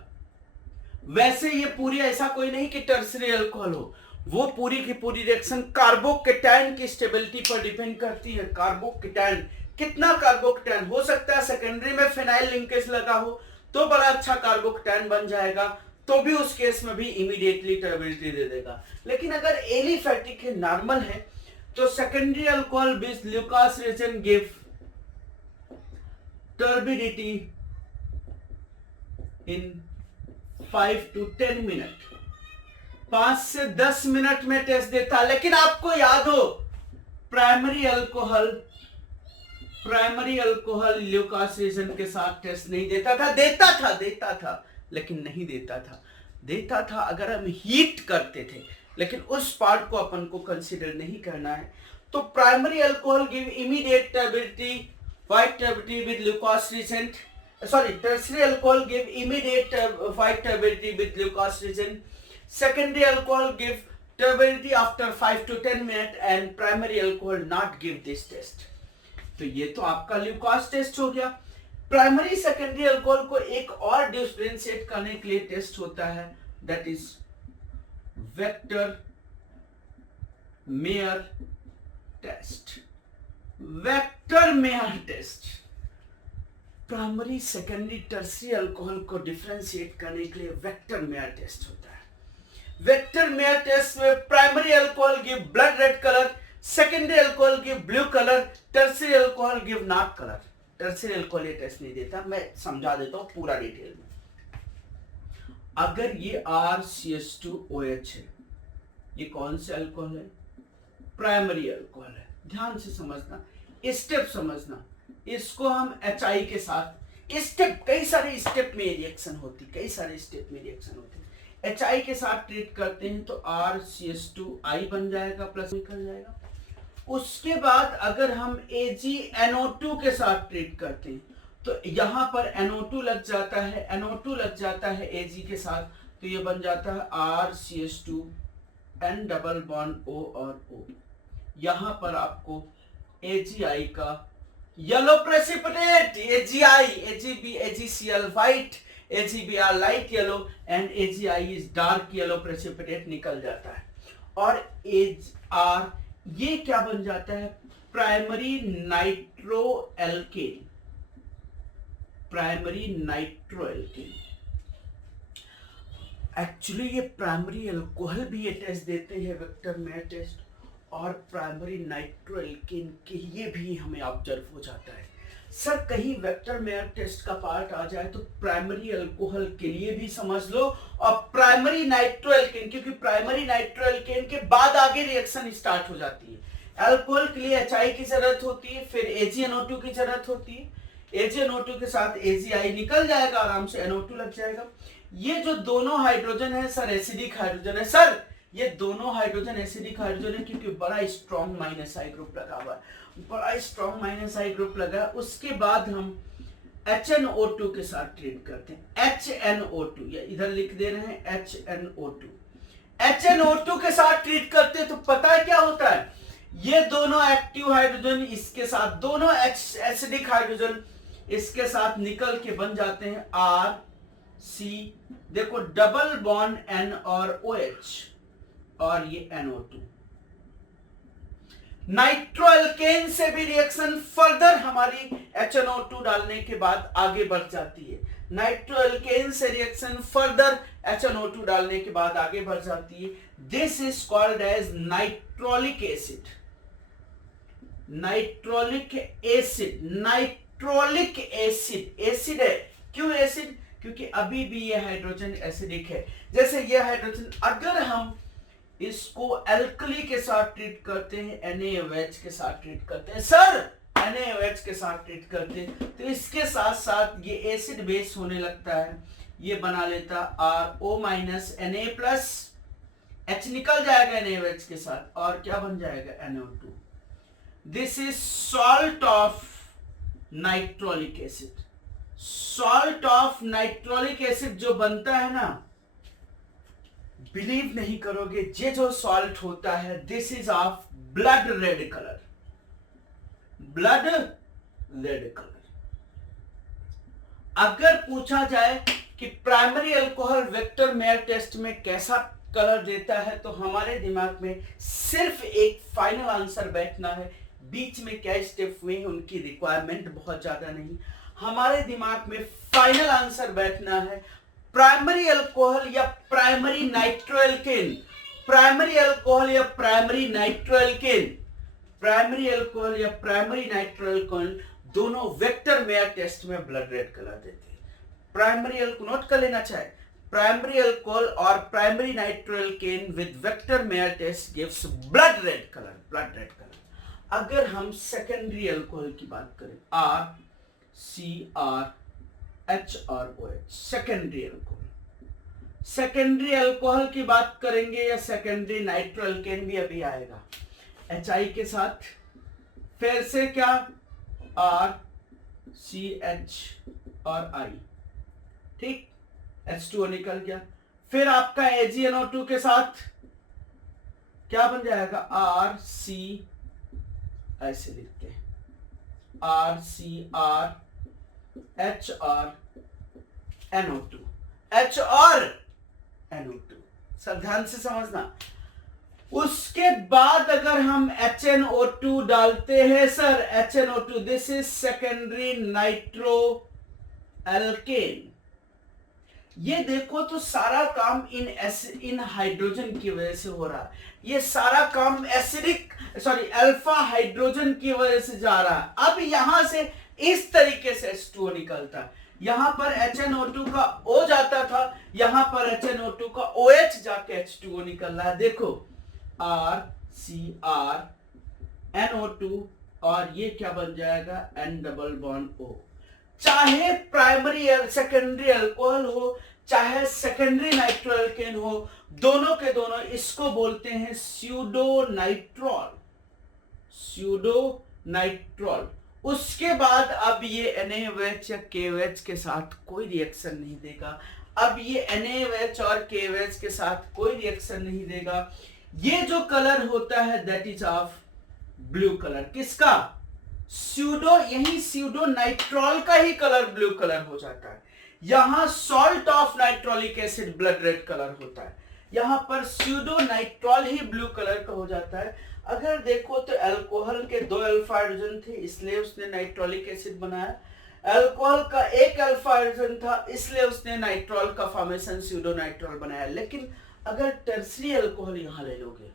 वैसे ये पूरी ऐसा कोई नहीं कि टर्सरी अल्कोहल हो, वो पूरी की पूरी रिएक्शन कार्बोकेटाइन की स्टेबिलिटी पर डिपेंड करती है। कार्बोकेटाइन, कितना कार्बोकेटाइन हो सकता है, सेकेंडरी में फिनाइल लिंकेज लगा हो तो बड़ा अच्छा कार्बोकेटाइन बन जाएगा, तो भी उस केस में भी इमीडिएटली टर्बिडिटी दे देगा। लेकिन अगर एलिफैटिक है, नॉर्मल है, तो secondary alcohol with Lucas reagent give turbidity in 5 to 10 minute, 5 से 10 मिनट में टेस्ट देता। लेकिन आपको याद हो प्राइमरी अल्कोहल ल्यूकोस रीजन के साथ टेस्ट नहीं देता था। देता था लेकिन नहीं देता था अगर हम हीट करते थे, लेकिन उस पार्ट को अपन को कंसीडर नहीं करना है। तो primary alcohol give immediate turbidity, white turbidity with Lucas reagent, tertiary alcohol give immediate white turbidity with glucose region. Secondary alcohol give turbidity after 5 to 10 minutes and primary alcohol not give this test. तो ये तो आपका ल्यूकोस टेस्ट हो गया। प्राइमरी सेकेंडरी अल्कोहल को एक और डिफरेंशिएट करने के लिए टेस्ट होता है, that is Victor Meyer test. Victor Meyer test primary secondary tertiary alcohol को डिफरेंशिएट करने के लिए वेक्टर मेयर टेस्ट होता है। वेक्टर मेयर टेस्ट में primary alcohol give blood red colour, secondary alcohol give blue colour, tertiary alcohol give not colour. Tertiary alcohol ये टेस्ट नहीं देता, मैं समझा देता हूं पूरा डिटेल में। अगर ये RCH2OH है, ये कौन से अल्कोहल है? प्राइमरी अल्कोहल है। ध्यान से समझना, स्टेप समझना। इसको हम HI के साथ स्टेप, कई सारे स्टेप में रिएक्शन होती, HI के साथ ट्रीट करते हैं तो RCH2I बन जाएगा, प्लस निकल जाएगा। उसके बाद अगर हम AgNO2 के साथ ट्रीट करते हैं तो यहां पर NO2 लग जाता है Ag के साथ, तो ये बन जाता है RCH2N डबल बॉन्ड O और O। यहां पर आपको AgI का yellow precipitate AgCl white, AgBr light yellow and AgI is dark yellow precipitate निकल जाता है। और AgR ये क्या बन जाता है? Primary nitro alkene. एक्चुअली ये प्राइमरी अल्कोहल भी ये टेस्ट देते हैं, वेक्टर मेयर टेस्ट, और प्राइमरी नाइट्रो एल्केन के लिए भी हमें ऑब्जर्व हो जाता है। सर कहीं वेक्टर मेयर टेस्ट का पार्ट आ जाए तो प्राइमरी अल्कोहल के लिए भी समझ लो, और प्राइमरी नाइट्रो एल्केन, क्योंकि प्राइमरी नाइट्रो एल्केन के बाद आगे रिएक्शन स्टार्ट हो जाती है। अल्कोहल के लिए HI की जरूरत होती है, फिर AgNO2 की जरूरत होती है। AgNO2 के साथ AgI निकल जाएगा, आराम से NO2 लग जाएगा। ये जो दोनों हाइड्रोजन है सर एसिडिक हाइड्रोजन है, सर ये दोनों हाइड्रोजन एसिडिक हाइड्रोजन है क्योंकि बड़ा स्ट्रॉन्ग माइनस आई ग्रुप लगा हुआ है, उसके बाद हम HNO2 के साथ ट्रीट करते हैं। HNO2 या इधर लिख दे रहे हैं HNO2 के साथ ट्रीट करते हैं तो पता है क्या होता है? ये दोनों एक्टिव हाइड्रोजन इसके साथ, दोनों एसिडिक हाइड्रोजन इसके साथ निकल के बन जाते हैं RC, देखो डबल बॉन्ड N और OH, और ये NO2। नाइट्रोएल्केन से भी रिएक्शन फर्दर हमारी HNO2 डालने के बाद आगे बढ़ जाती है। नाइट्रोएल्केन से रिएक्शन फर्दर HNO2 डालने के बाद आगे बढ़ जाती है। This is called as nitrolic acid. Acid है। क्यों एसिड? क्योंकि अभी भी ये हाइड्रोजन एसिडिक है। जैसे ये हाइड्रोजन, अगर हम इसको एल्कली के साथ ट्रीट करते हैं, NaOH के साथ ट्रीट करते हैं, सर NaOH के साथ ट्रीट करते हैं, तो इसके साथ साथ ये एसिड बेस होने लगता है, ये बना लेता RO minus Na plus H निकल जाएगा NaOH के साथ और क्या बन जाएगा NO2। This is salt of nitrolic acid. Salt of nitrolic acid जो बनता है ना, बिलीव नहीं करोगे, ये जो सॉल्ट होता है this is of blood red colour. Blood red colour. अगर पूछा जाए कि primary alcohol Victor Meyer test में कैसा कलर देता है तो हमारे दिमाग में सिर्फ एक फाइनल आंसर बैठना है। बीच में क्या स्टेप हुए हैं उनकी रिक्वायरमेंट बहुत ज्यादा नहीं। हमारे दिमाग में फाइनल आंसर बैठना है प्राइमरी अल्कोहल या प्राइमरी नाइट्रोएल्केन। प्राइमरी अल्कोहल या प्राइमरी नाइट्रोएल्केन, प्राइमरी अल्कोहल या प्राइमरी नाइट्रोएल्केन दोनों वेक्टर मेयर टेस्ट में ब्लड रेड कलर देते हैं। प्राइमरी अल्कोहल नोट कर लेना चाहिए, प्राइमरी अल्कोहल और primary nitroalkane with Victor Meyer test gives blood red colour, blood red colour. अगर हम सेकेंडरी अल्कोहल की बात करें, RCrHrOH, secondary alcohol, secondary alcohol की बात करेंगे या सेकेंडरी नाइट्रोएल्केन भी अभी आएगा HI के साथ। फिर से क्या RCH और I, ठीक, H2O निकल गया। फिर आपका AgNO2 के साथ क्या बन जाएगा RC, ऐसे लिखते हैं RCrHrNO2, H और NO2, सब ध्यान से समझना। उसके बाद अगर हम HNO2 डालते हैं sir, HNO2 this is secondary nitro alkene. ये देखो तो सारा काम इन हाइड्रोजन की वजह से हो रहा है। ये सारा काम एसिडिक अल्फा हाइड्रोजन की वजह से जा रहा है। अब यहां से इस तरीके से H2O निकलता है। यहां पर HNO2 का O जाता था, यहां पर HNO2 का OH जाके H2O निकल रहा है। देखो RCrNO2 और ये क्या बन जाएगा N डबल बॉन्ड O। चाहे प्राइमरी सेकेंडरी अल्कोहल हो चाहे सेकेंडरी नाइट्रोएल्केन हो, दोनों के दोनों इसको बोलते हैं स्यूडोनाइट्रॉल, स्यूडोनाइट्रॉल। उसके बाद अब ये NaOH या KOH के साथ कोई रिएक्शन नहीं देगा। अब ये NaOH और KOH के साथ कोई रिएक्शन नहीं देगा। ये जो कलर होता है that is of blue colour. किसका? स्यूडो, यही स्यूडोनाइट्रॉल का ही कलर ब्लू कलर हो जाता है। यहां salt of nitrolic acid blood red colour होता है, यहां पर स्यूडोनाइट्रॉल ही ब्लू कलर का हो जाता है। अगर देखो तो अल्कोहल के 2 अल्फा हाइड्रोजन थे इसलिए उसने नाइट्रोलिक एसिड बनाया। अल्कोहल का 1 अल्फा हाइड्रोजन था इसलिए उसने नाइट्रॉल का फॉर्मेशन स्यूडोनाइट्रॉल बनाया। लेकिन अगर टर्सरी अल्कोहल यहां ले लोगे,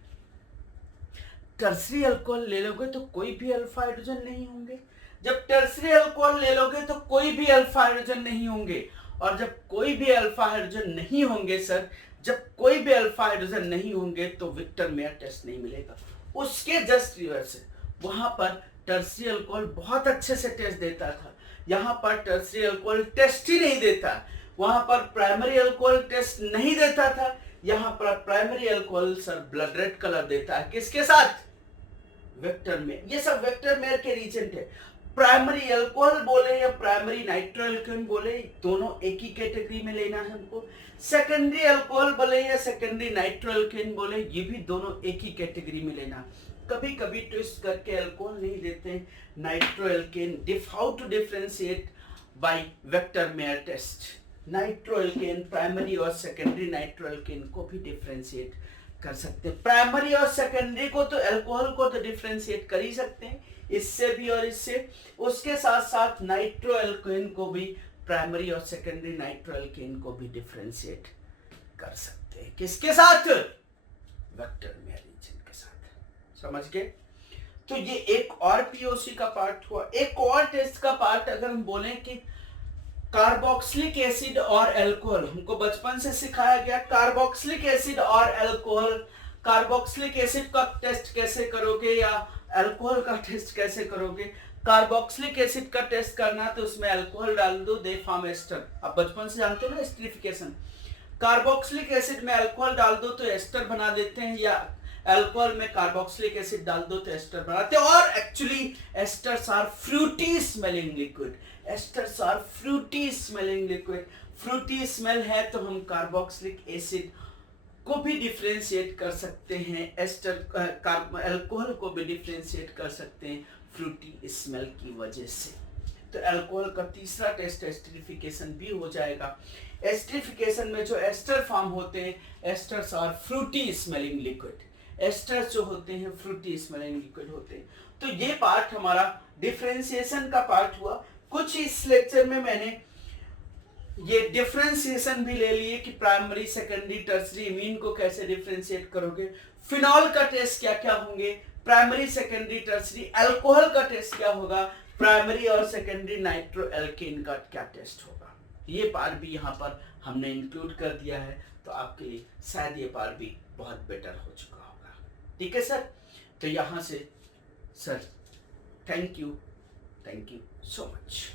टर्सरी अल्कोहल ले लोगे तो कोई भी अल्फा हाइड्रोजन नहीं होंगे। जब टर्सरी अल्कोहल ले लोगे तो कोई भी अल्फा हाइड्रोजन नहीं होंगे, और जब कोई भी अल्फा हाइड्रोजन नहीं होंगे सर, जब कोई भी अल्फा हाइड्रोजन नहीं होंगे तो विक्टर मेयर टेस्ट नहीं मिलेगा। उसके जस्ट रिवर्स है, वहां पर टर्सरी अल्कोहल बहुत अच्छे से टेस्ट देता था, यहां पर टर्सरी अल्कोहल टेस्ट ही नहीं देता। वहां पर प्राइमरी अल्कोहल टेस्ट नहीं देता था, यहां पर primary alcohol sir blood red colour देता है। किसके साथ? Vector mayor. ये सब वेक्टर मेयर के रीजेंट है। प्राइमरी अल्कोहल बोले या प्राइमरी नाइट्रोएल्केन बोले, दोनों एक ही कैटेगरी में लेना है हमको। सेकेंडरी अल्कोहल बोले या सेकेंडरी नाइट्रोएल्केन बोले, ये भी दोनों एक ही कैटेगरी में लेना। कभी कभी ट्विस्ट करके अल्कोहल नहीं देते nitroalkane. How to differentiate by Victor Meyer test. Nitroalkane primary और सेकेंडरी नाइट्रोएल्केन को भी डिफरेंशिएट कर सकते हैं। प्राइमरी और सेकेंडरी को तो अल्कोहल को तो डिफरेंशिएट कर ही सकते हैं, इससे भी और इससे। उसके साथ साथ नाइट्रोएल्केन को भी, प्राइमरी और सेकेंडरी नाइट्रोएल्केन को भी डिफरेंशिएट कर सकते हैं। किसके साथ? वेक्टर मेयर रीजन के साथ। समझ गए? तो ये एक और पीओसी का पार्ट हुआ। एक और टेस्ट का पार्ट अगर हम बोलें कि कार्बोक्सिलिक एसिड और अल्कोहल, हमको बचपन से सिखाया गया कार्बोक्सिलिक एसिड और अल्कोहल। कार्बोक्सिलिक एसिड का टेस्ट कैसे करोगे या अल्कोहल का टेस्ट कैसे करोगे? कार्बोक्सिलिक एसिड का टेस्ट करना तो उसमें अल्कोहल डाल दो, दे फॉर्म एस्टर। आप बचपन से जानते हो ना एस्टरिफिकेशन। कार्बोक्सिलिक एसिड में अल्कोहल डाल दो तो एस्टर बना देते हैं, या अल्कोहल में कार्बोक्सिलिक एसिड डाल दो तो एस्टर बनाते हैं। और actually esters are fruity smelling liquid, esters are fruity smelling liquid. Fruity smell है तो हम कार्बोक्सिलिक एसिड को भी डिफ्रेंशिएट कर सकते हैं, एस्टर अल्कोहल को भी डिफ्रेंशिएट कर सकते हैं फ्रूटी स्मेल की वजह से। तो अल्कोहल का तीसरा टेस्ट एस्टरिफिकेशन भी हो जाएगा। एस्टरिफिकेशन में जो एस्टर फॉर्म होते हैं, esters are fruity smelling liquid, esters जो होते हैं फ्रूटी स्मेलिंग लिक्विड होते हैं। तो ये पार्ट हमारा डिफरेंशिएशन का पार्ट हुआ। कुछ इस लेक्चर में मैंने ये डिफरेंशिएशन भी ले लिए कि प्राइमरी, सेकेंडरी, टर्सरी इमीन को कैसे डिफरेंशिएट करोगे, फिनॉल का टेस्ट क्या क्या होंगे, प्राइमरी, सेकेंडरी, टर्सरी, अल्कोहल का टेस्ट क्या होगा, प्राइमरी और सेकेंडरी नाइट्रो एल्केन का क्या टेस्ट होगा। ये पार्ट भी यहाँ पर हमने इंक्लूड कर दिया है, तो आपके लिए शायद ये पार्ट भी बहुत बेटर हो चुका होगा। ठीक है सर। तो यहाँ से sir thank you so much.